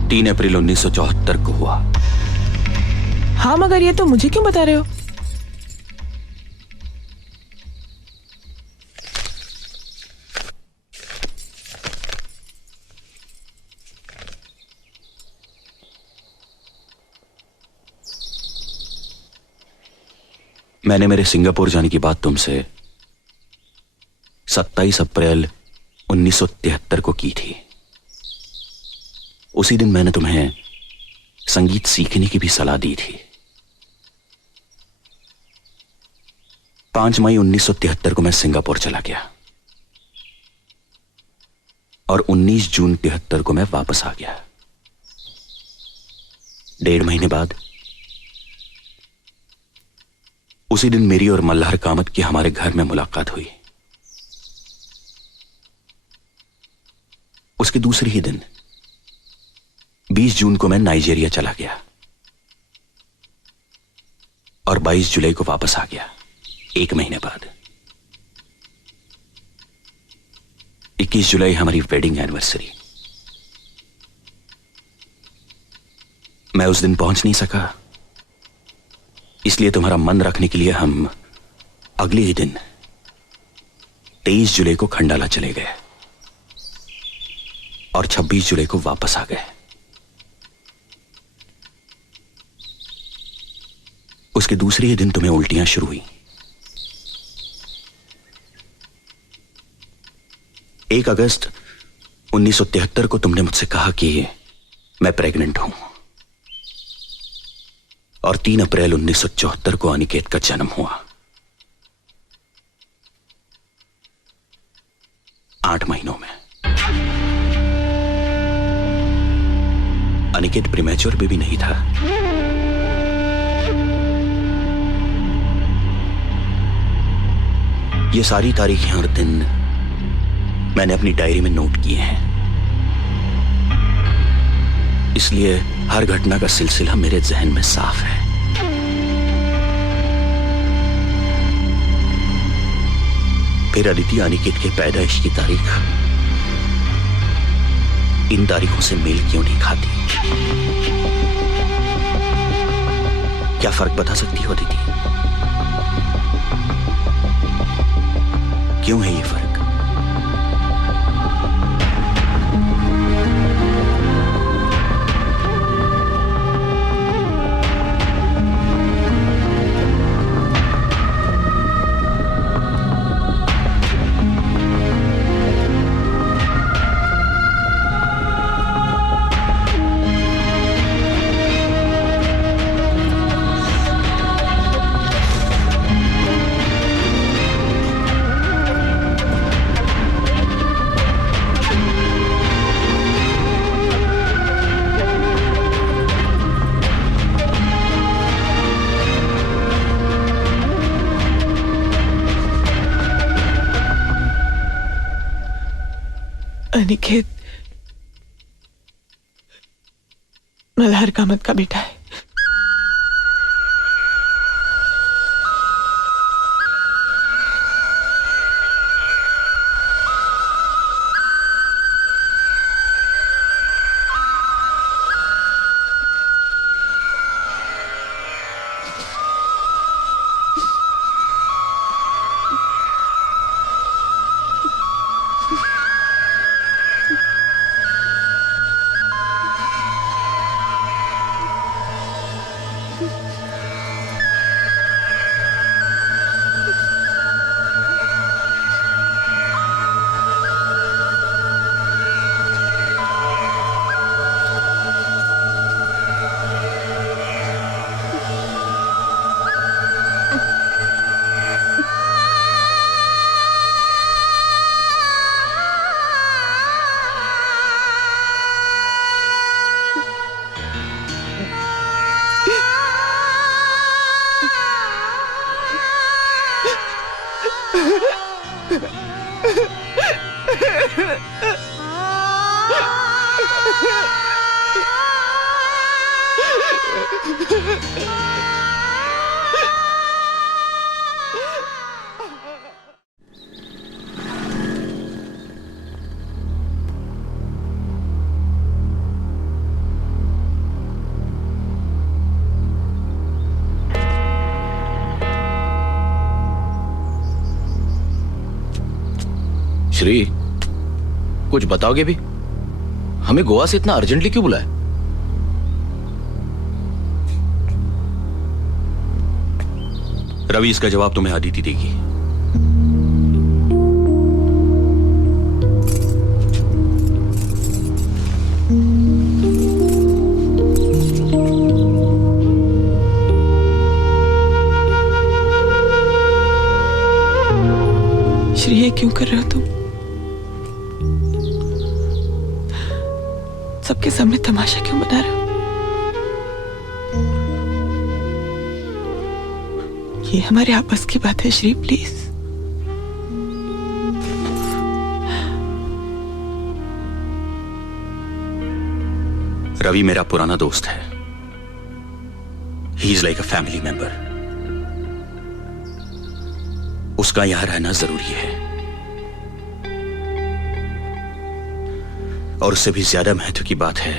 3 अप्रैल 1974 को हुआ। हाँ मगर ये तो मुझे क्यों बता रहे हो? मैंने मेरे सिंगापुर जाने की बात तुमसे 27 अप्रैल 1973 को की थी। उसी दिन मैंने तुम्हें संगीत सीखने की भी सलाह दी थी। 5 मई 1973 को मैं सिंगापुर चला गया और 19 जून 73 को मैं वापस आ गया। 1.5 महीने बाद उसी दिन मेरी और मल्हार कामत की हमारे घर में मुलाकात हुई। उसके दूसरे ही दिन 20 जून को मैं नाइजीरिया चला गया और 22 जुलाई को वापस आ गया। 1 महीने बाद 21 जुलाई हमारी वेडिंग एनिवर्सरी। मैं उस दिन पहुंच नहीं सका, इसलिए तुम्हारा मन रखने के लिए हम अगले ही दिन 23 जुलाई को खंडाला चले गए और 26 जुलाई को वापस आ गए। उसके दूसरे ही दिन तुम्हें उल्टियां शुरू हुई। 1 अगस्त 1973 को तुमने मुझसे कहा कि मैं प्रेग्नेंट हूं और 3 अप्रैल 1974 को अनिकेत का जन्म हुआ। 8 महीनों में अनिकेत प्रीमैच्योर बेबी नहीं था। ये सारी तारीखें और दिन मैंने अपनी डायरी में नोट किए हैं, इसलिए हर घटना का सिलसिला मेरे जहन में साफ है। फिर अदिति अनिकेत के पैदाइश की तारीख इन तारीखों से मेल क्यों नहीं खाती? क्या फर्क बता सकती हो अदिति? क्यों है ये फर्क? अनिकेत मल्हार कामत का बेटा है। श्री, कुछ बताओगे भी? हमें गोवा से इतना अर्जेंटली क्यों बुलाया? रवि, इसका जवाब तुम्हें अदिति देगी। श्री, ये क्यों कर रहे हो तुम? सबके सामने तमाशा क्यों बना रहे हो? ये हमारे आपस की बात है श्री, प्लीज। रवि मेरा पुराना दोस्त है। He is like a family member. उसका यहां रहना जरूरी है, और उससे भी ज्यादा महत्व की बात है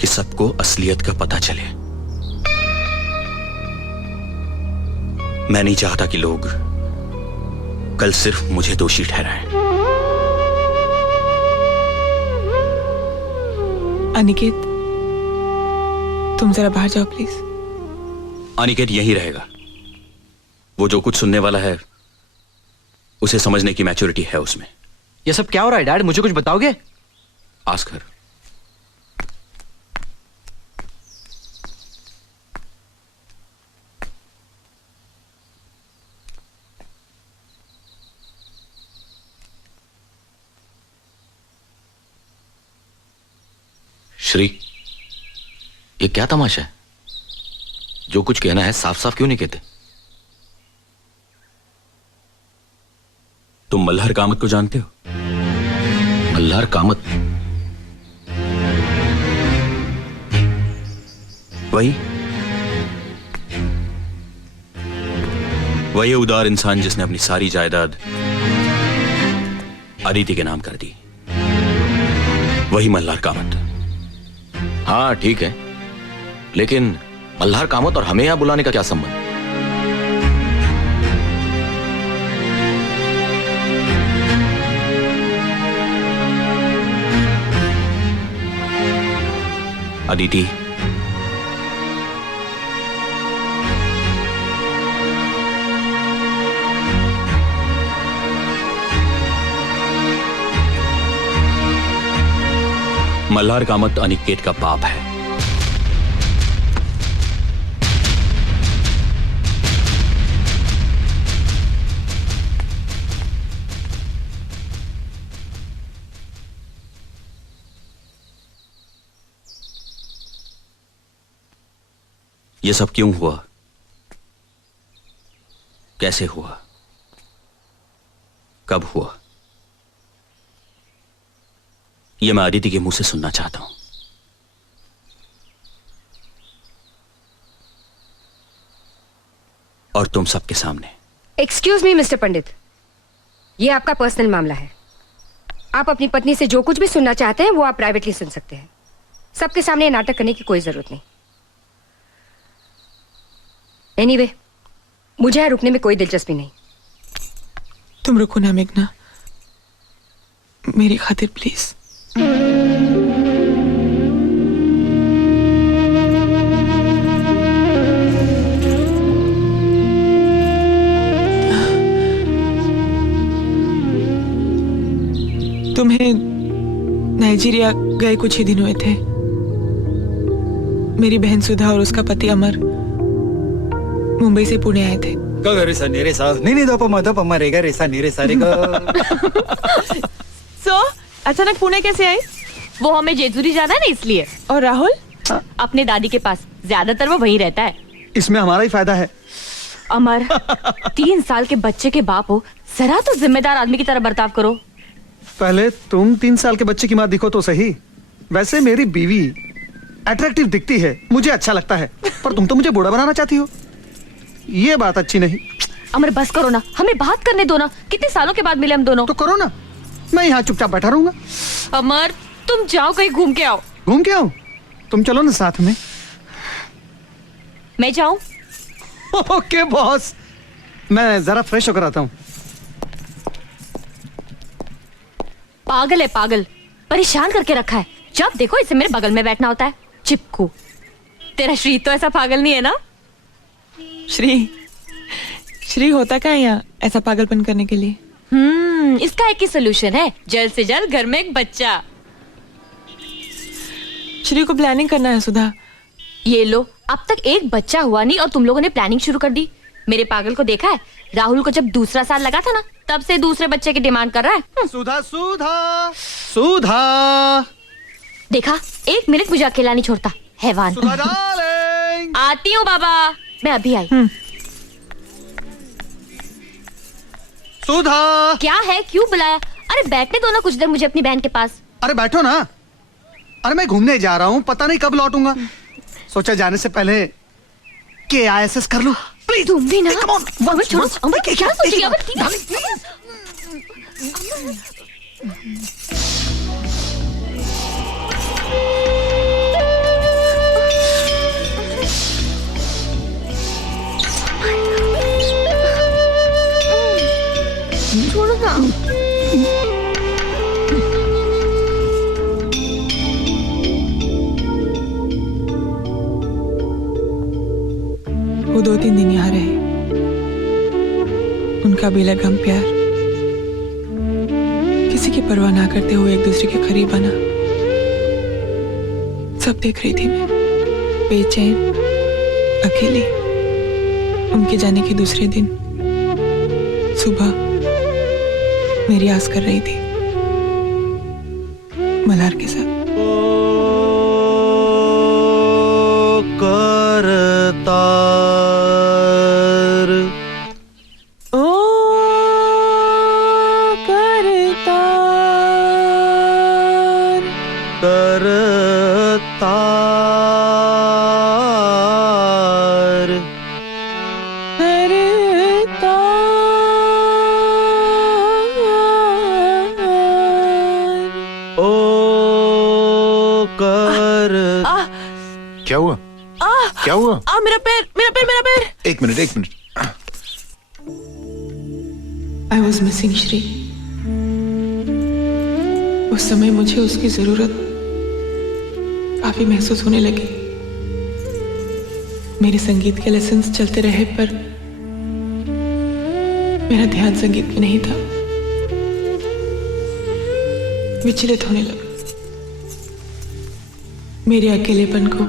कि सबको असलियत का पता चले। मैं नहीं चाहता कि लोग कल सिर्फ मुझे दोषी ठहराएं। अनिकेत, तुम जरा बाहर जाओ प्लीज। अनिकेत यहीं रहेगा। वो जो कुछ सुनने वाला है उसे समझने की मैच्योरिटी है उसमें। ये सब क्या हो रहा है डैड? मुझे कुछ बताओगे? Ask her. श्री, ये क्या तमाशा है? जो कुछ कहना है साफ साफ क्यों नहीं कहते? तुम मल्हार कामत को जानते हो? मल्हार कामत? वही उदार इंसान जिसने अपनी सारी जायदाद अदिति के नाम कर दी। वही मल्हार कामत। हाँ ठीक है, लेकिन मल्हार कामत और हमें यहां बुलाने का क्या संबंध? अदिति, मल्हार कामत अनिकेत का बाप है। ये सब क्यों हुआ? कैसे हुआ? कब हुआ? ये मैं अदिति के मुंह से सुनना चाहता हूं। और तुम सबके सामने। एक्सक्यूज मी मिस्टर पंडित, ये आपका पर्सनल मामला है। आप अपनी पत्नी से जो कुछ भी सुनना चाहते हैं वो आप प्राइवेटली सुन सकते हैं। सबके सामने नाटक करने की कोई जरूरत नहीं। एनीवे, मुझे यहाँ रुकने में कोई दिलचस्पी नहीं। तुम रुको ना मेघना, मेरी खातिर प्लीज। तुम्हें नाइजीरिया गए कुछ ही दिन हुए थे। मेरी बहन सुधा और उसका पति अमर मुंबई से पुणे आए थे। अचानक पुणे कैसे आए? वो हमें जेजूरी जाना है ना, इसलिए। और राहुल? अपने दादी के पास, ज्यादातर वो वहीं रहता है। इसमें हमारा ही फायदा है। अमर, 3 साल के बच्चे के बाप हो, जरा तो जिम्मेदार आदमी की तरह बर्ताव करो। पहले तुम 3 साल के बच्चे की माँ दिखो तो सही। वैसे मेरी बीवी अट्रैक्टिव दिखती है, मुझे अच्छा लगता है, पर तुम तो मुझे बूढ़ा बनाना चाहती हो। ये बात अच्छी नहीं। अमर बस करो ना, हमें बात करने दो ना। कितने सालों के बाद मिले हम दोनों। तो करो ना, मैं यहाँ चुपचाप बैठा रहूंगा। अमर, तुम जाओ कहीं घूम के आओ। घूम के आओ? तुम चलो ना साथ में। मैं जाऊं? ओके बॉस, मैं जरा फ्रेश होकर आता हूँ। पागल है पागल, परेशान करके रखा है। जब देखो इसे मेरे बगल में बैठना होता है, चिपकू। तेरा श्री तो ऐसा पागल नहीं है ना? श्री होता क्या है यहाँ ऐसा पागलपन करने के लिए? इसका एक ही सोल्यूशन है, जल्द से जल्द घर में एक बच्चा। श्री को प्लानिंग करना है सुधा। ये लो, अब तक एक बच्चा हुआ नहीं और तुम लोगों ने प्लानिंग शुरू कर दी। मेरे पागल को देखा है? राहुल को जब दूसरा साल लगा था ना, तब से दूसरे बच्चे की डिमांड कर रहा है। सुधा सुधा सुधा, देखा, 1 मिनट मुझे अकेला नहीं छोड़ता, हैवान। सुधा डार्लिंग। आती हूँ बाबा, मैं अभी आई। सुधा। क्या है, क्यों बुलाया? अरे बैठने दो ना कुछ देर मुझे अपनी बहन के पास। अरे बैठो ना। अरे मैं घूमने जा रहा हूँ, पता नहीं कब लौटूंगा। सोचा जाने से पहले KISS कर लूं। प्लीज तुम भी ना। अमर छोड़ो, अमर क्या सोचेगी? अमर छोड़ो ना। वो 2-3 दिन यहाँ रहे। उनका बेलगाम प्यार किसी की परवाह ना करते हुए एक दूसरे के करीब आना सब देख रही थी मैं, बेचैन, अकेली। उनके जाने के दूसरे दिन सुबह मेरी आस कर रही थी मल्हार के साथ। करतार ओ करतार, करतार करतार। ओ कर क्या हुआ? क्या हुआ? मेरा पैर, मेरा पैर, मेरा पैर। एक मिनट, एक minute. I was missing Shri. उस समय मुझे उसकी जरूरत काफी महसूस होने लगी। मेरे संगीत के लेसन्स चलते रहे पर मेरा ध्यान संगीत में नहीं था। विचलित होने लगा। मेरे अकेलेपन को,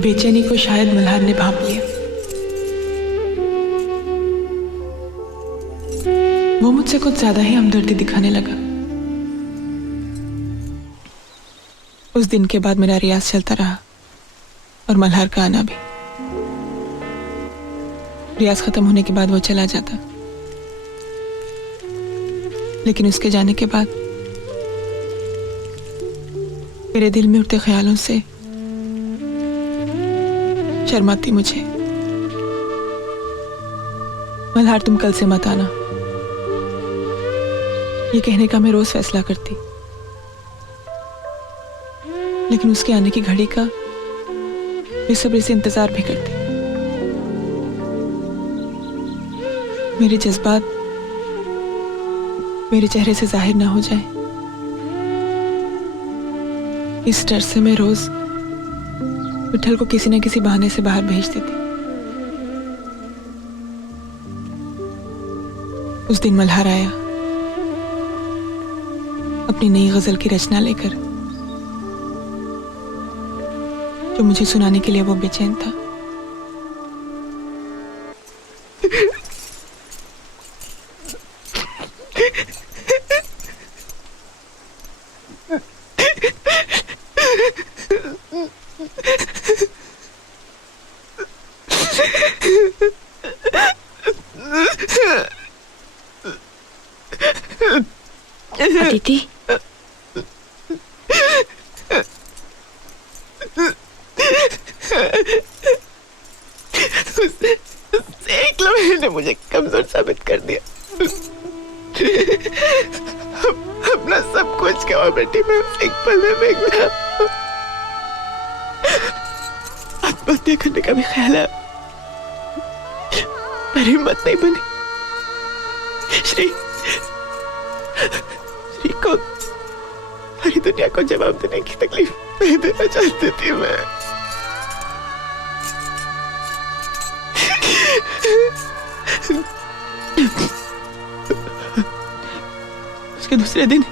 बेचैनी को शायद मल्हार ने भांप लिया। वो मुझसे कुछ ज्यादा ही हमदर्दी दिखाने लगा। उस दिन के बाद मेरा रियाज चलता रहा और मल्हार का आना भी। रियाज खत्म होने के बाद वो चला जाता, लेकिन उसके जाने के बाद मेरे दिल में उठते ख्यालों से शर्माती मुझे। मल्हार तुम कल से मत आना, ये कहने का मैं रोज फैसला करती, लेकिन उसके आने की घड़ी का बेसब्री से इंतजार भी करती। मेरे जज्बात मेरे चेहरे से जाहिर ना हो जाए, इस डर से मैं रोज विठल को किसी न किसी बहाने से बाहर भेज देती। उस दिन मल्हार आया अपनी नई गजल की रचना लेकर, जो मुझे सुनाने के लिए वो बेचैन था। अदिति, एक लम्हे ने मुझे कमजोर साबित कर दिया। अपना सब कुछ गवा बैठी मैं एक पल में फेंक दिया। आत्महत्या करने का भी ख्याल है, पर हिम्मत नहीं बनी। श्री को सारी दुनिया को जवाब देने की तकलीफ नहीं देना चाहती थी मैं। उसके दूसरे दिन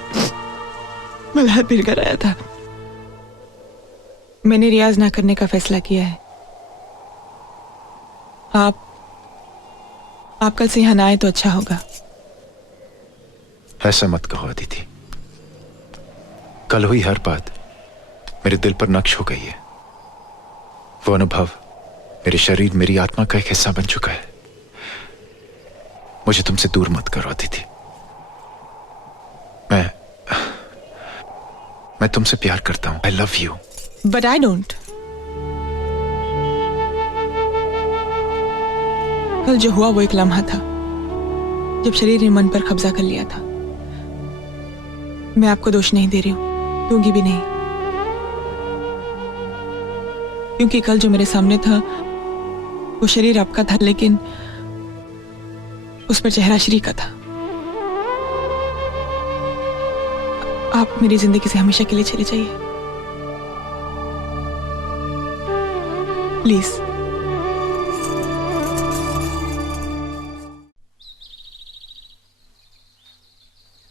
मल्हार फिर घर आया था। मैंने रियाज ना करने का फैसला किया है। आप कल से यहाँ ना आए तो अच्छा होगा। ऐसा मत कहो अदिति, कल हुई हर बात मेरे दिल पर नक्श हो गई है। वो अनुभव मेरे शरीर, मेरी आत्मा का एक हिस्सा बन चुका है। मुझे तुमसे दूर मत करो अदिति। मैं तुमसे प्यार करता हूं। I love you. But I don't. कल जो हुआ वो एक लम्हा था जब शरीर ने मन पर कब्जा कर लिया था। मैं आपको दोष नहीं दे रही हूं, दूंगी भी नहीं, क्योंकि कल जो मेरे सामने था वो शरीर आपका था, लेकिन उस पर चेहरा श्री का था। आप मेरी जिंदगी से हमेशा के लिए चले जाइए प्लीज।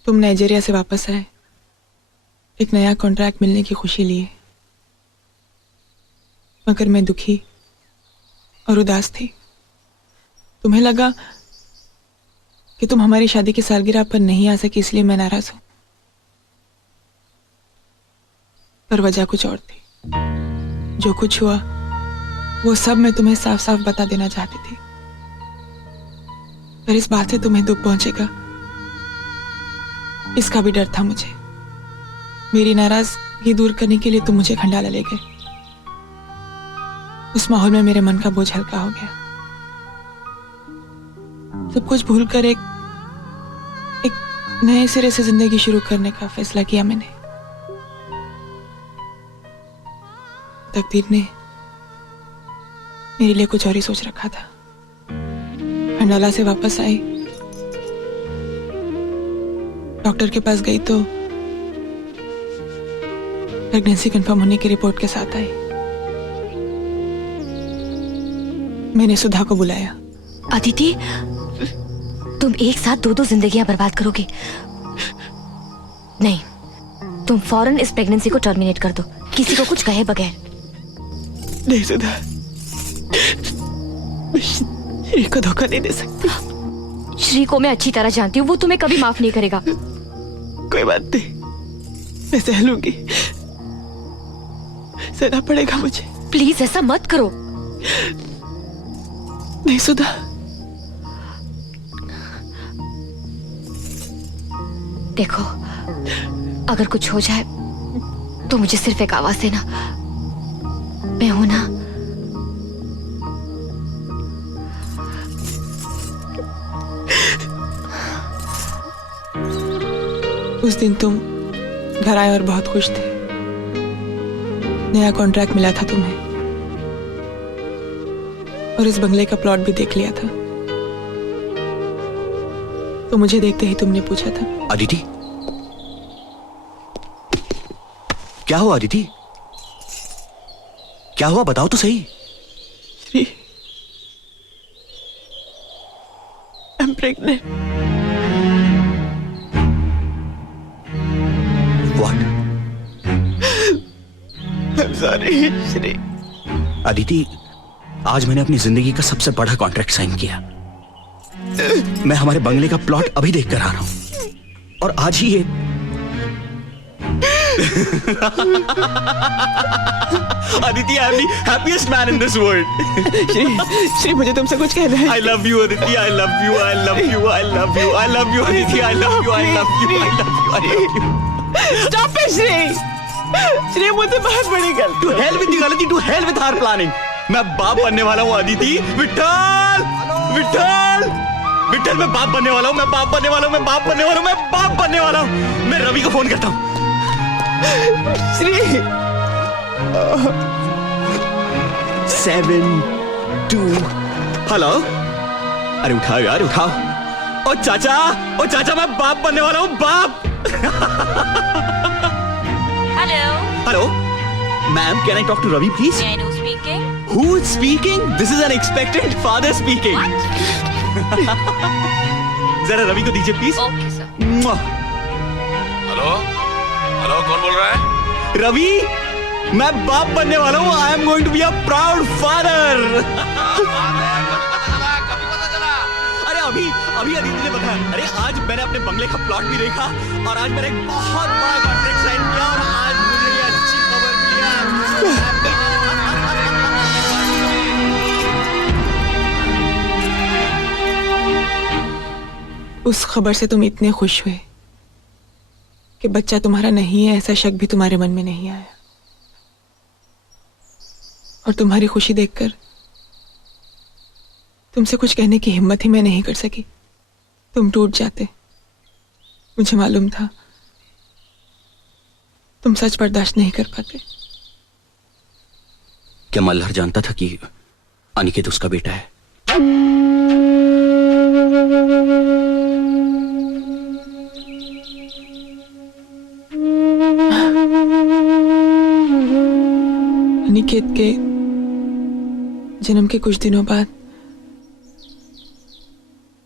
तुम नाइजीरिया से वापस आए, एक नया कॉन्ट्रैक्ट मिलने की खुशी लिए। मगर मैं दुखी और उदास थी। तुम्हें लगा कि तुम हमारी शादी की सालगिरह पर नहीं आ सकी, इसलिए मैं नाराज हूं। पर वजह कुछ और थी। जो कुछ हुआ वो सब मैं तुम्हें साफ साफ बता देना चाहती थी, पर इस बात से तुम्हें दुख पहुंचेगा इसका भी डर था मुझे। मेरी नाराजगी दूर करने के लिए तुम मुझे खंडाला ले गए। उस माहौल में मेरे मन का बोझ हल्का हो गया। सब कुछ भूलकर एक नए सिरे से जिंदगी शुरू करने का फैसला किया मैंने। तकदीर ने मेरे लिए कुछ और ही सोच रखा था। खंडाला से वापस आई, डॉक्टर के पास गई तो प्रेगनेंसी कंफर्म होने की रिपोर्ट के साथ आई। मैंने सुधा को बुलाया। अदिति, तुम एक साथ दो दो जिंदगियां बर्बाद करोगे। नहीं, तुम फौरन इस प्रेगनेंसी को टर्मिनेट कर दो, किसी को कुछ कहे बगैर। नहीं सुधा, मैं श्री को धोखा नहीं दे सकती। श्री को मैं अच्छी तरह जानती हूँ, वो तुम्हें कभी माफ नहीं करेगा। कोई बात नहीं, मैं सह लूंगी। सहना पड़ेगा मुझे। प्लीज ऐसा मत करो। नहीं सुधा, देखो, अगर कुछ हो जाए तो मुझे सिर्फ एक आवाज देना। मैं हूं ना। उस दिन तुम घर आए और बहुत खुश थे। नया कॉन्ट्रैक्ट मिला था तुम्हें और इस बंगले का प्लॉट भी देख लिया था। तो मुझे देखते ही तुमने पूछा था, अदिति, क्या हुआ? अदिति, क्या हुआ? बताओ तो सही। Shri, I'm pregnant. What? I'm sorry, Shri. Aditi, आज मैंने अपनी जिंदगी का सबसे बड़ा कॉन्ट्रैक्ट साइन किया। मैं हमारे बंगले का प्लॉट अभी देख कर आ रहा हूं और आज ही ये Aditi, I am the happiest man in this world. Shri, मुझे तुमसे कुछ कहना है। I love you, Aditi. I love you. I love you. I love you. I love you, Aditi. I love you. I love you. I love you. I love you. Stop it, Shri. Shri, मुझे बहुत बड़ी गलती। To hell with the गलती, to hell with our planning. मैं बाप बनने वाला हूँ अदिति। विठल, विठल, विठल, मैं बाप बनने वाला हूँ। मैं बाप बनने वाला हूँ। मैं बाप बनने वाला हूँ। मैं बाप बनने वाला हूँ। मैं रवि को फोन करता हूँ। श्री, 7 2 हेलो। अरे उठाओ यार, उठाओ। ओ चाचा, ओ चाचा, मैं बाप बनने वाला हूँ। बाप। Hello. Hello ma'am, can I talk to Ravi please? Speaking. Who is speaking? This is an expectant father speaking. जरा रवि को दीजिए please. Okay sir. Hello, hello, कौन बोल रहा है? रवि, मैं बाप बनने वाला हूँ। I am going to be a proud father. अरे अभी अभी अदिति ने बताया। अरे आज मैंने अपने बंगले का प्लॉट भी देखा और आज मैंने एक बहुत बड़ा कॉन्ट्रैक्ट साइन किया और आज मुझे ये अच्छी खबर मिली है। उस खबर से तुम इतने खुश हुए कि बच्चा तुम्हारा नहीं है ऐसा शक भी तुम्हारे मन में नहीं आया। और तुम्हारी खुशी देखकर तुमसे कुछ कहने की हिम्मत ही मैं नहीं कर सकी। तुम टूट जाते। मुझे मालूम था तुम सच बर्दाश्त नहीं कर पाते। क्या मल्हार जानता था कि अनिकेत उसका बेटा है? अनिकेत के जन्म के कुछ दिनों बाद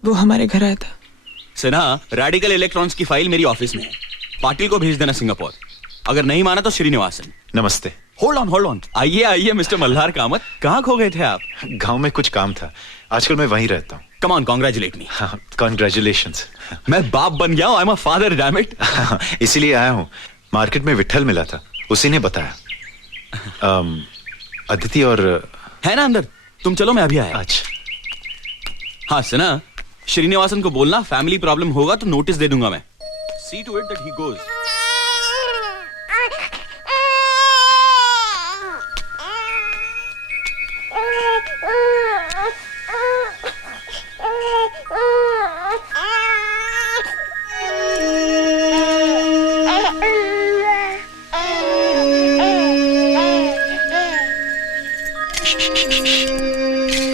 वो हमारे घर आया था। सिन्हा, रेडिकल इलेक्ट्रॉन्स की फाइल मेरी ऑफिस में है। पाटिल को भेज देना सिंगापुर। अगर नहीं माना तो श्रीनिवासन। नमस्ते। होल्ड ऑन, आइए आइए मिस्टर मल्हार कामत, कहाँ खो गए थे आप? गांव में कुछ काम था, आजकल मैं वहीं रहता हूँ। कम ऑन, कॉन्ग्रेचुलेट मी। हाँ, कॉन्ग्रेचुलेशंस। मैं बाप बन गया हूँ, I am a father, damn it. इसीलिए आया हूँ। मार्केट में विट्ठल मिला था, उसी ने बताया। अदिति और है ना अंदर, तुम चलो मैं अभी आया। अच्छा। हाँ सुना, श्रीनिवासन को बोलना फैमिली प्रॉब्लम होगा तो नोटिस दे दूंगा मैं। See to it that he goes.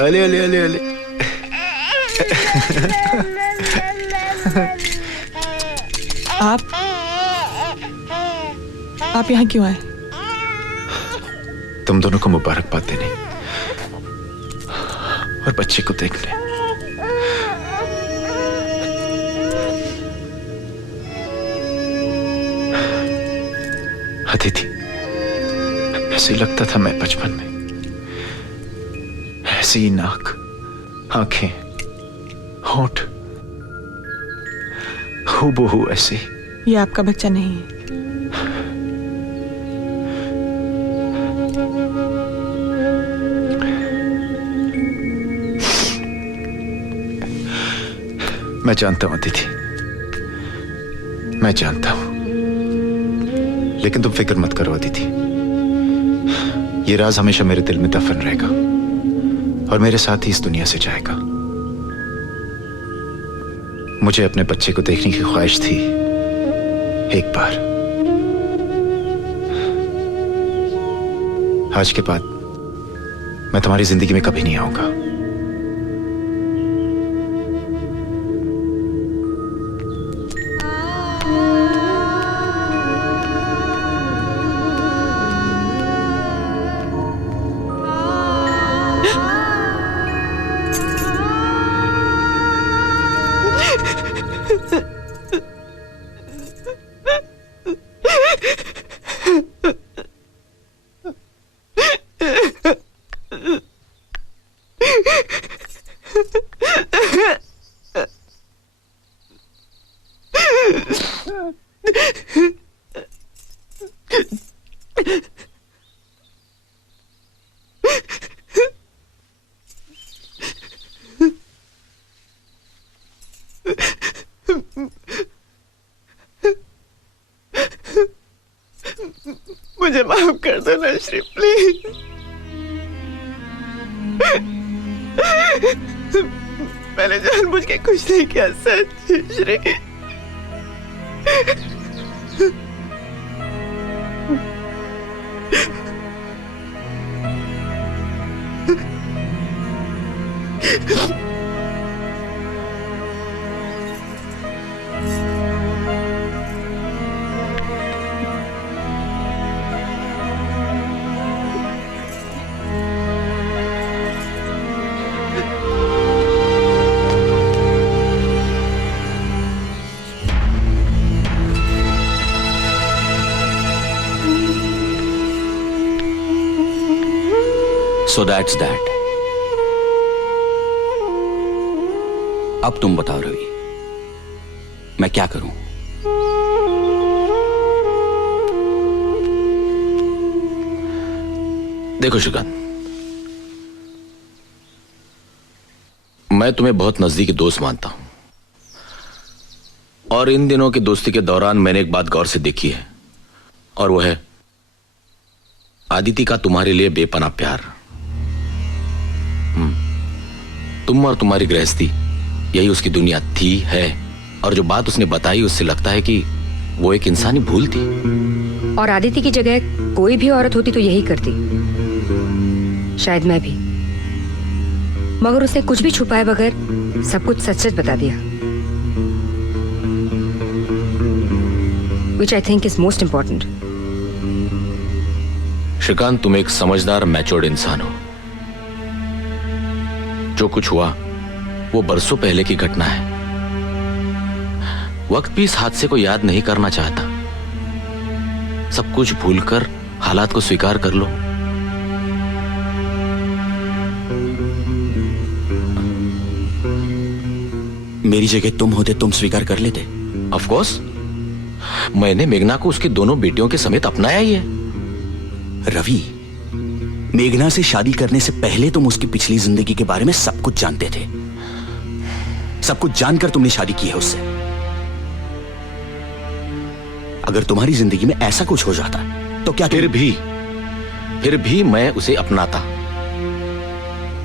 अले अले अले अले। आप यहाँ क्यों आए? तुम दोनों को मुबारकबाद देने और बच्चे को देखने। अदिति, ऐसे ही लगता था मैं बचपन में, ऐसी ही नाक, आंखें, होंठ, हूबहू ऐसे। ये आपका बच्चा नहीं है। मैं जानता हूं अदिति, मैं जानता हूं, लेकिन तुम फिक्र मत करो अदिति। ये राज हमेशा मेरे दिल में दफन रहेगा और मेरे साथ ही इस दुनिया से जाएगा। मुझे अपने बच्चे को देखने की ख्वाहिश थी एक बार। आज के बाद मैं तुम्हारी जिंदगी में कभी नहीं आऊंगा। मुझे माफ कर दो ना श्री, प्लीज। मैंने जानबूझ के कुछ नहीं किया, सच श्री। So that's that. अब तुम बताओ रवि, मैं क्या करूं? देखो श्रीकांत, मैं तुम्हें बहुत नजदीकी दोस्त मानता हूं और इन दिनों की दोस्ती के दौरान मैंने एक बात गौर से देखी है, और वो है आदिति का तुम्हारे लिए बेपनाह प्यार। तुम और तुम्हारी गृहस्थी यही उसकी दुनिया थी, है, और जो बात उसने बताई उससे लगता है कि वो एक इंसानी भूल थी। और आदिति की जगह कोई भी औरत होती तो यही करती, शायद मैं भी। मगर उसने कुछ भी छुपाए बगैर सब कुछ सच सच बता दिया, which I think is most important. Shrikant, तुम एक समझदार मैच्योर्ड इंसान हो। जो कुछ हुआ वो बरसों पहले की घटना है। वक्त भी इस हादसे को याद नहीं करना चाहता। सब कुछ भूलकर हालात को स्वीकार कर लो। मेरी जगह तुम होते, तुम स्वीकार कर लेते? ऑफ कोर्स, मैंने मेघना को उसकी दोनों बेटियों के समेत अपनाया ही है। रवि, मेघना से शादी करने से पहले तुम उसकी पिछली जिंदगी के बारे में सब कुछ जानते थे। सब कुछ जानकर तुमने शादी की है उससे। अगर तुम्हारी जिंदगी में ऐसा कुछ हो जाता तो क्या फिर भी मैं उसे अपनाता।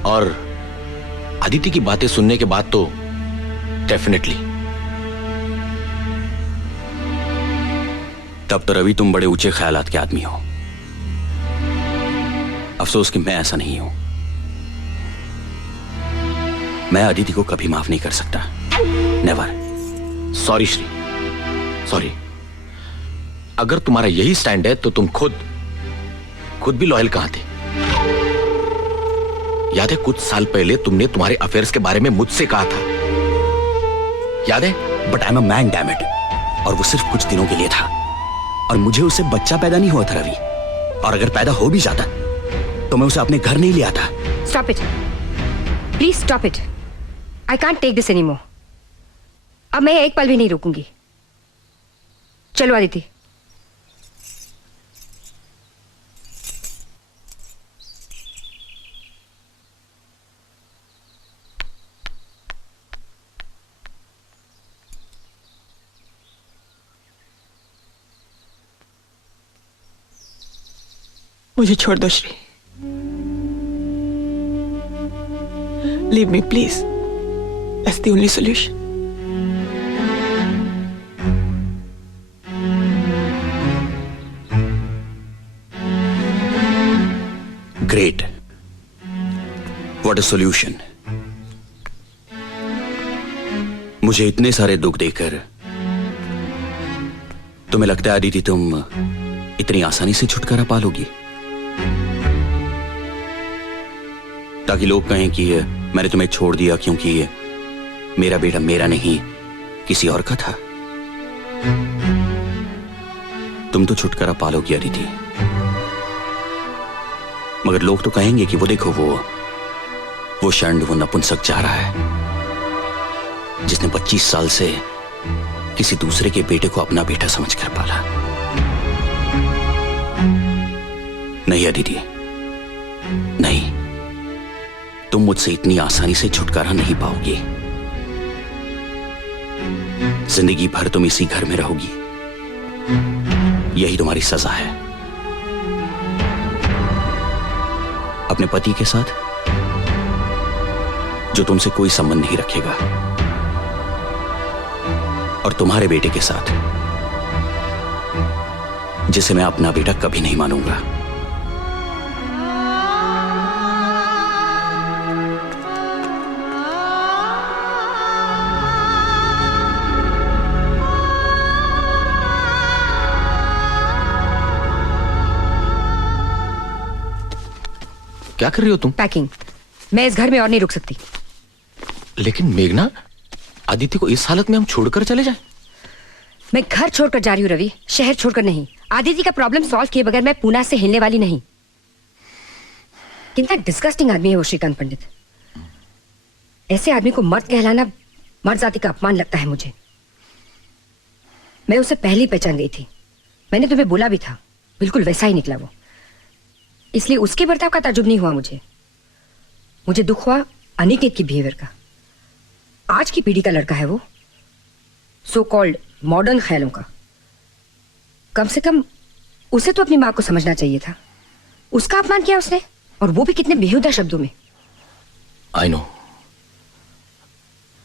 और अदिति की बातें सुनने के बाद तो डेफिनेटली। तब तो रवि तुम बड़े ऊंचे ख्यालात के आदमी हो। अफसोस कि मैं ऐसा नहीं हूं। मैं अदिति को कभी माफ नहीं कर सकता। नेवर। Sorry Shri, sorry. अगर तुम्हारा यही स्टैंड है तो तुम खुद भी लॉयल कहां थे? याद है कुछ साल पहले तुमने तुम्हारे अफेयर्स के बारे में मुझसे कहा था, याद है? But I am a man, damn it. और वो सिर्फ कुछ दिनों के लिए था। और मुझे उससे बच्चा पैदा नहीं हुआ था रवि। और अगर पैदा हो भी जाता तो मैं उसे अपने घर नहीं ले आता। Stop it, please stop it. I can't take this anymore. अब मैं एक पल भी नहीं रुकूंगी। चलो अदिति। मुझे छोड़ दो Shri. Leave me please. That's the only solution. Great, what a solution. मुझे इतने सारे दुख देकर तुम्हें लगता है अदिति तुम इतनी आसानी से छुटकारा पा लोगी? ताकि लोग कहें कि मैंने तुम्हें छोड़ दिया क्योंकि मेरा बेटा मेरा नहीं किसी और का था। तुम तो छुटकारा पा लोगी अदिति, मगर लोग तो कहेंगे कि वो देखो वो षंड, वो नपुंसक जा रहा है जिसने 25 साल से किसी दूसरे के बेटे को अपना बेटा समझकर पाला। नहीं अदिति, नहीं, तुम मुझसे इतनी आसानी से छुटकारा नहीं पाओगी। जिंदगी भर तुम इसी घर में रहोगी। यही तुम्हारी सजा है। अपने पति के साथ जो तुमसे कोई संबंध नहीं रखेगा, और तुम्हारे बेटे के साथ जिसे मैं अपना बेटा कभी नहीं मानूंगा। क्या कर रही हो तुम? पैकिंग। मैं इस घर में और नहीं रुक सकती। लेकिन मेघना, आदित्य को इस हालत में हम छोड़कर चले जाएं? मैं घर छोड़कर जा रही हूँ रवि, शहर छोड़कर नहीं। आदित्य का प्रॉब्लम सॉल्व किए बगैर मैं पूना से हिलने वाली नहीं। कितना डिस्गस्टिंग आदमी है वो श्रीकांत पंडित। ऐसे आदमी को मर्द कहलाना मर्द जाति का अपमान लगता है मुझे। मैं उसे पहले ही पहचान गई थी। मैंने तुम्हें बोला भी था, बिल्कुल वैसा ही निकला वो। इसलिए उसके बर्ताव का ताजुब नहीं हुआ मुझे दुख हुआ अनिकेत की बिहेवियर का। आज की पीढ़ी का लड़का है वो, सो कॉल्ड मॉडर्न ख्यालों का। कम से कम उसे तो अपनी मां को समझना चाहिए था। उसका अपमान किया उसने, और वो भी कितने बेहुदा शब्दों में। आई नो,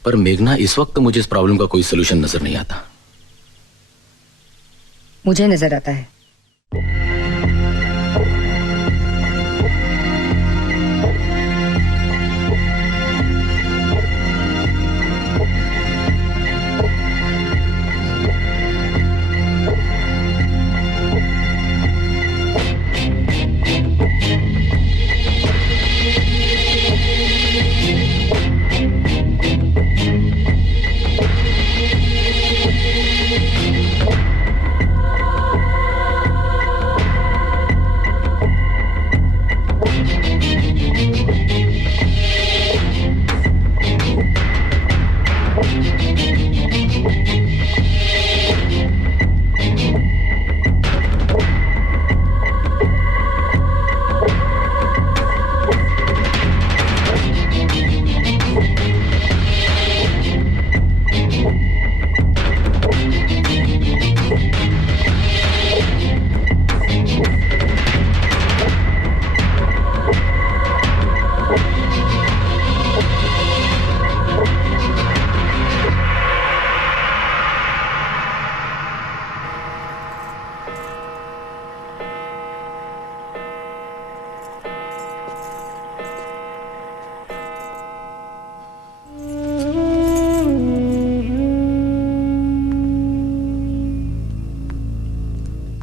पर मेघना इस वक्त मुझे इस प्रॉब्लम का कोई सोल्यूशन नजर नहीं आता। मुझे नजर आता है।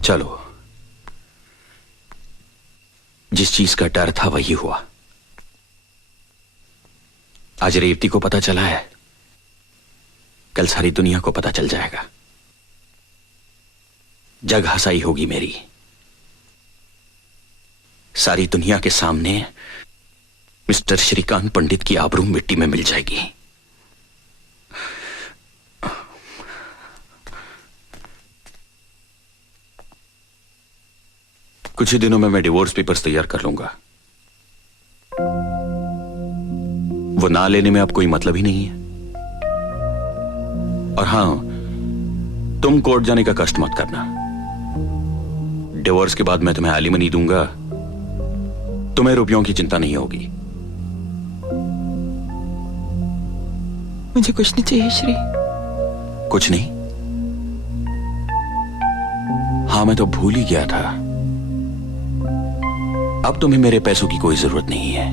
चलो, जिस चीज का डर था वही हुआ। आज रेवती को पता चला है, कल सारी दुनिया को पता चल जाएगा। जग हंसाई होगी मेरी। सारी दुनिया के सामने मिस्टर श्रीकांत पंडित की आबरू मिट्टी में मिल जाएगी। कुछ ही दिनों में मैं डिवोर्स पेपर्स तैयार कर लूंगा। वो ना लेने में अब कोई मतलब ही नहीं है। और हां, तुम कोर्ट जाने का कष्ट मत करना। डिवोर्स के बाद मैं तुम्हें एलिमनी दूंगा, तुम्हें रुपयों की चिंता नहीं होगी। मुझे कुछ नहीं चाहिए श्री। कुछ नहीं? हाँ, मैं तो भूल ही गया था। अब तुम्हें मेरे पैसों की कोई जरूरत नहीं है।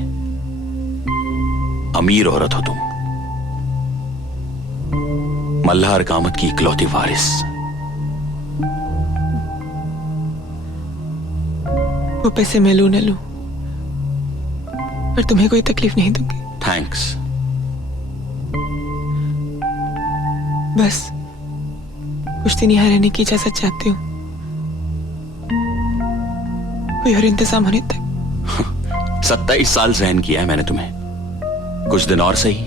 अमीर औरत हो तुम, मल्हार कामत की इकलौती वारिस। वो पैसे मैं लूं न लूं, पर तुम्हें कोई तकलीफ नहीं दूंगी। थैंक्स। बस कुछ दिन यहाँ रहने की इजाजत चाहती हूँ, कोई और इंतजाम होने तक। 27 साल सहन किया है मैंने तुम्हें, कुछ दिन और सही।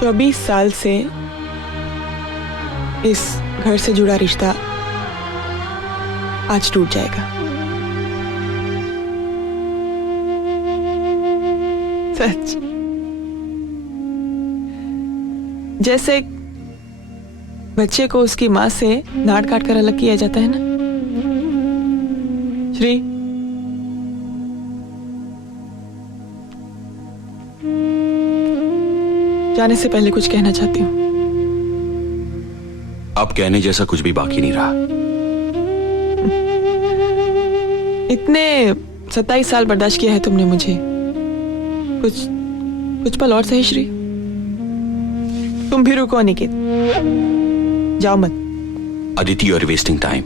तो 20 साल से इस घर से जुड़ा रिश्ता आज टूट जाएगा। सच, जैसे बच्चे को उसकी मां से नाड़ काट कर अलग किया जाता है ना। श्री, जाने से पहले कुछ कहना चाहती हूँ। अब कहने जैसा कुछ भी बाकी नहीं रहा। इतने 27 साल बर्दाश्त किया है तुमने मुझे, कुछ पल और सही श्री। तुम भी रुको निकित, जाओ मत। Aditi, you are wasting time.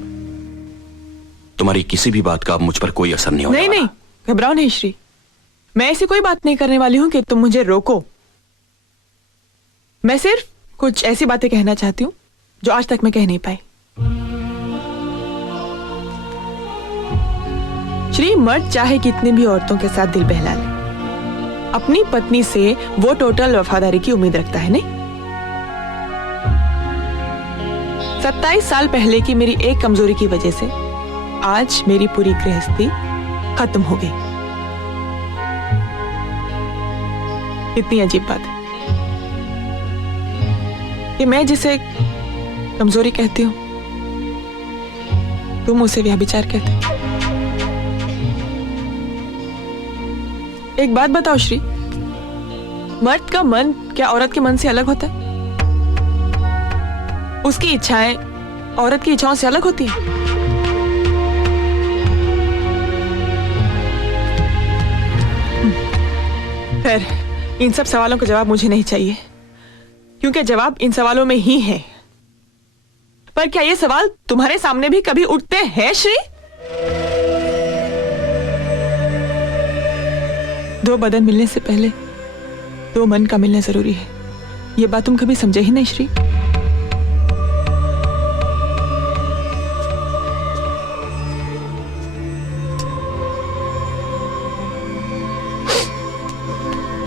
तुम्हारी किसी भी बात का अब मुझ पर कोई असर नहीं होने वाला। नहीं, घबराओ नहीं श्री। मैं ऐसी कोई बात नहीं करने वाली हूं कि तुम मुझे रोको। मैं सिर्फ कुछ ऐसी बातें कहना चाहती हूँ जो आज तक मैं कह नहीं पाई। श्री, मर्द चाहे कितनी भी औरतों के साथ दिल बहला ले, अपनी पत्नी से वो टोटल वफादारी की उम्मीद रखता है नहीं। 27 साल पहले की मेरी एक कमजोरी की वजह से आज मेरी पूरी गृहस्थी खत्म हो गई। कितनी अजीब बात है कि मैं जिसे कमजोरी कहती हूँ तुम उसे व्यभिचार कहते हो। एक बात बताओ श्री, मर्द का मन क्या औरत के मन से अलग होता है? उसकी इच्छाएं औरत की इच्छाओं से अलग होती हैं? खैर, इन सब सवालों का जवाब मुझे नहीं चाहिए, क्योंकि जवाब इन सवालों में ही है। पर क्या ये सवाल तुम्हारे सामने भी कभी उठते हैं श्री? दो बदन मिलने से पहले दो मन का मिलना जरूरी है। ये बात तुम कभी समझे ही नहीं श्री।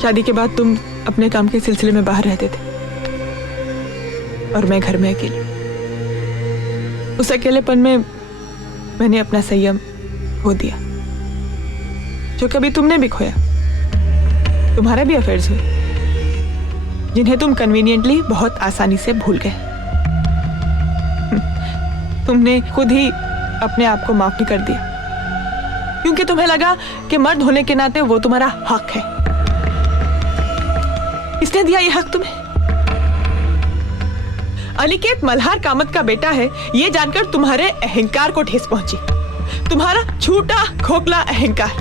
शादी के बाद तुम अपने काम के सिलसिले में बाहर रहते थे और मैं घर में अकेली। उस अकेलेपन में मैंने अपना संयम खो दिया, जो कभी तुमने भी खोया। तुम्हारे भी अफेयर्स हुए जिन्हें तुम कन्वीनियंटली बहुत आसानी से भूल गए। तुमने खुद ही अपने आप को माफ भी कर दिया, क्योंकि तुम्हें लगा कि मर्द होने के नाते वो तुम्हारा हक है। किसने दिया ये हक तुम्हें? अनिकेत मल्हार कामत का बेटा है, ये जानकर तुम्हारे अहंकार को ठेस पहुंची। तुम्हारा झूठा खोखला अहंकार,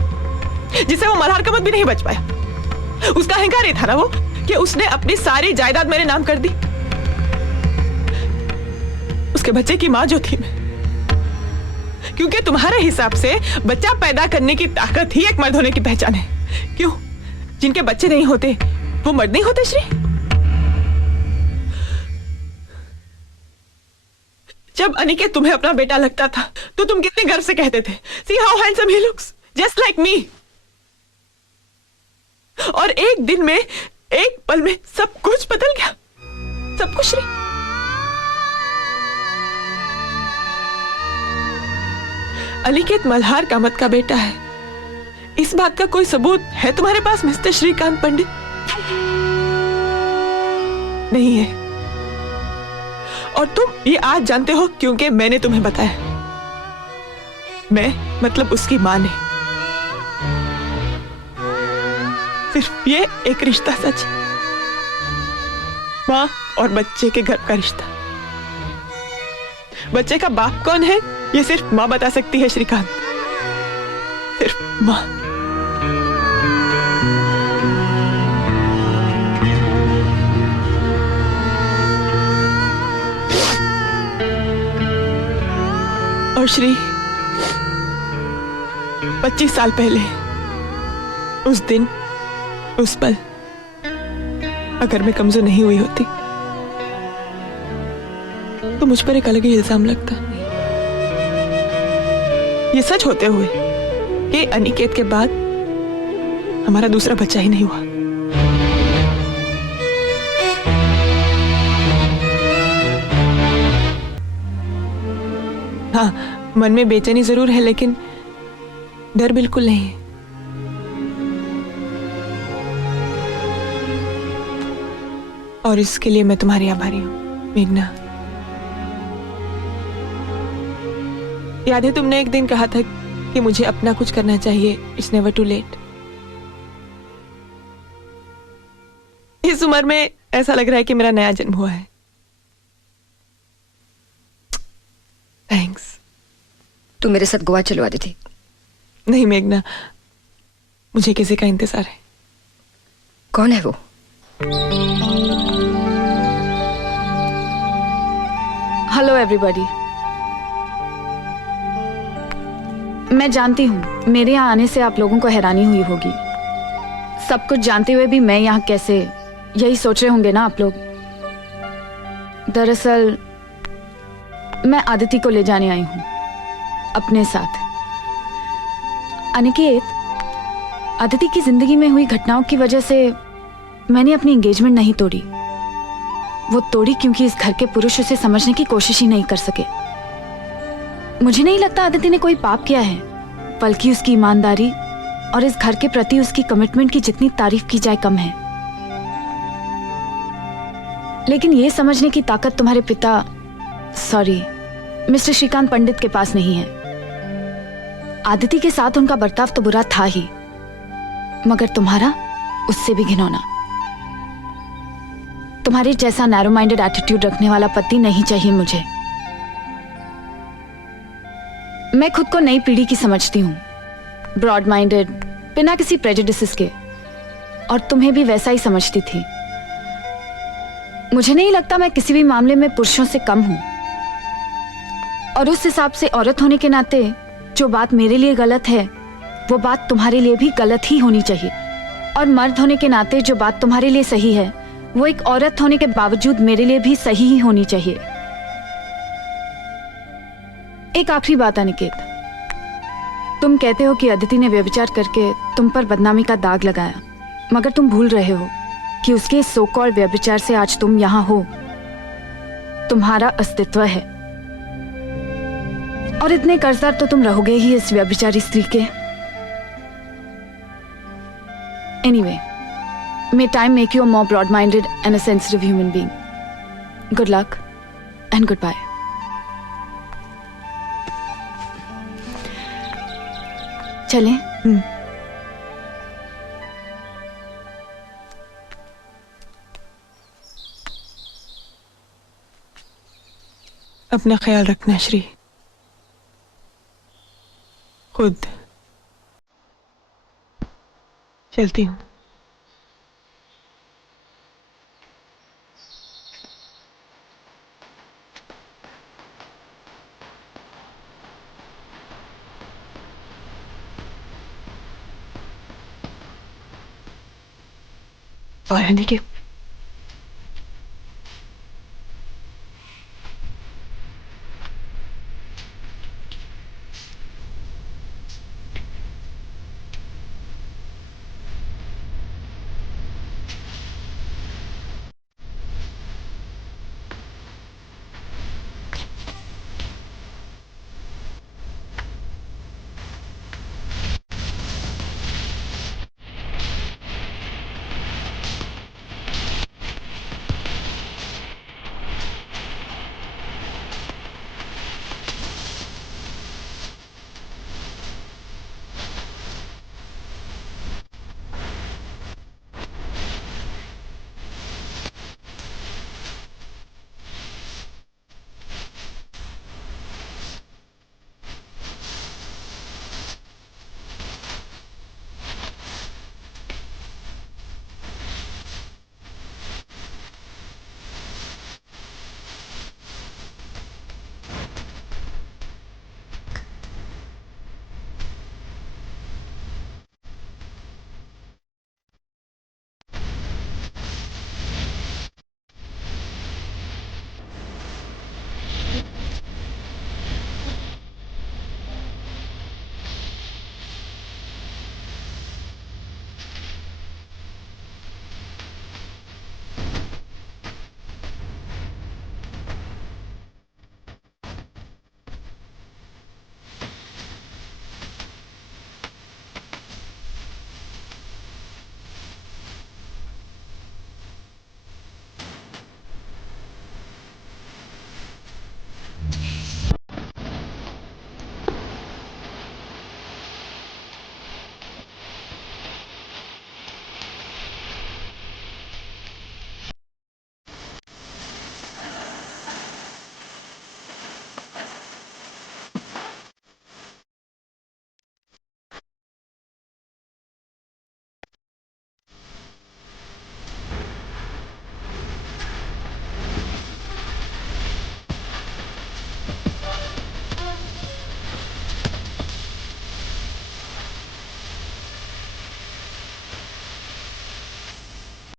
जिसे वो मल्हार कामत भी नहीं बच पाया। उसका अहंकार ये था ना वो कि उसने अपनी सारी जायदाद मेरे नाम कर दी। उसके बच्चे की मां जो थी मैं, क्योंकि तुम्हारे हिसाब से बच्चा पैदा करने की ताकत ही एक मर्द होने की पहचान है। क्यों? जिनके बच्चे नहीं होते वो मर्द नहीं होते श्री? जब अनिकेत तुम्हें अपना बेटा लगता था तो तुम कितने गर्व से कहते थे, See how handsome he looks, just like me। और एक दिन में, एक पल में सब कुछ बदल गया, सब कुछ नहीं। अनिकेत मल्हार कामत का बेटा है, इस बात का कोई सबूत है तुम्हारे पास मिस्टर श्रीकांत पंडित? नहीं है। और तुम ये आज जानते हो क्योंकि मैंने तुम्हें बताया। मैं मतलब उसकी मां ने। सिर्फ ये एक रिश्ता सच, मां और बच्चे के घर का रिश्ता। बच्चे का बाप कौन है ये सिर्फ मां बता सकती है श्रीकांत, सिर्फ मां। और श्री, 25 साल पहले, उस दिन, उस पल, अगर मैं कमजोर नहीं हुई होती तो मुझ पर एक अलग ही इल्जाम लगता। ये सच होते हुए कि अनिकेत के बाद हमारा दूसरा बच्चा ही नहीं हुआ। हाँ, मन में बेचैनी जरूर है, लेकिन डर बिल्कुल नहीं है। और इसके लिए मैं तुम्हारी आभारी हूं मेघना। याद है तुमने एक दिन कहा था कि मुझे अपना कुछ करना चाहिए, इट्स नेवर टू लेट। इस उम्र में ऐसा लग रहा है कि मेरा नया जन्म हुआ है। थैंक्स। तू मेरे साथ गोवा चलवा दी थी। नहीं मेघना, मुझे किसी का इंतजार है। कौन है वो? Hello everybody. मैं जानती हूँ मेरे यहाँ आने से आप लोगों को हैरानी हुई होगी। सब कुछ जानते हुए भी मैं यहाँ कैसे, यही सोच रहे होंगे ना आप लोग। दरअसल मैं आदिति को ले जाने आई हूँ अपने साथ। अनिकेत, आदिति की जिंदगी में हुई घटनाओं की वजह से मैंने अपनी एंगेजमेंट नहीं तोड़ी। वो तोड़ी क्योंकि इस घर के पुरुष उसे समझने की कोशिश ही नहीं कर सके। मुझे नहीं लगता आदिति ने कोई पाप किया है, बल्कि उसकी ईमानदारी और इस घर के प्रति उसकी कमिटमेंट की जितनी तारीफ की जाए कम है। लेकिन ये समझने की ताकत तुम्हारे पिता, सॉरी, मिस्टर श्रीकांत पंडित के पास नहीं है। आदिति के साथ उनका बर्ताव तो बुरा था ही, मगर तुम्हारा उससे भी घिनौना। तुम्हारे जैसा नैरो माइंडेड एटीट्यूड रखने वाला पति नहीं चाहिए मुझे। मैं खुद को नई पीढ़ी की समझती हूँ, ब्रॉड माइंडेड, बिना किसी प्रेजुडिसेस के, और तुम्हें भी वैसा ही समझती थी। मुझे नहीं लगता मैं किसी भी मामले में पुरुषों से कम हूं, और उस हिसाब से औरत होने के नाते जो बात मेरे लिए गलत है वो बात तुम्हारे लिए भी गलत ही होनी चाहिए, और मर्द होने के नाते जो बात तुम्हारे लिए सही है वो एक औरत होने के बावजूद मेरे लिए भी सही ही होनी चाहिए। एक आखिरी बात अनिकेत, तुम कहते हो कि अदिति ने व्यभिचार करके तुम पर बदनामी का दाग लगाया, मगर तुम भूल रहे हो कि उसके सो कॉल्ड व्यभिचार से आज तुम यहां हो। तुम्हारा अस्तित्व है, और इतने कर्जदार तो तुम रहोगे ही इस व्यभिचारी स्त्री के। Anyway, may time make you a more broad-minded and a sensitive human being. Good luck and goodbye. चलें? अपना ख्याल रखना श्री, खुद। चलती हूँ। और अनिकेत,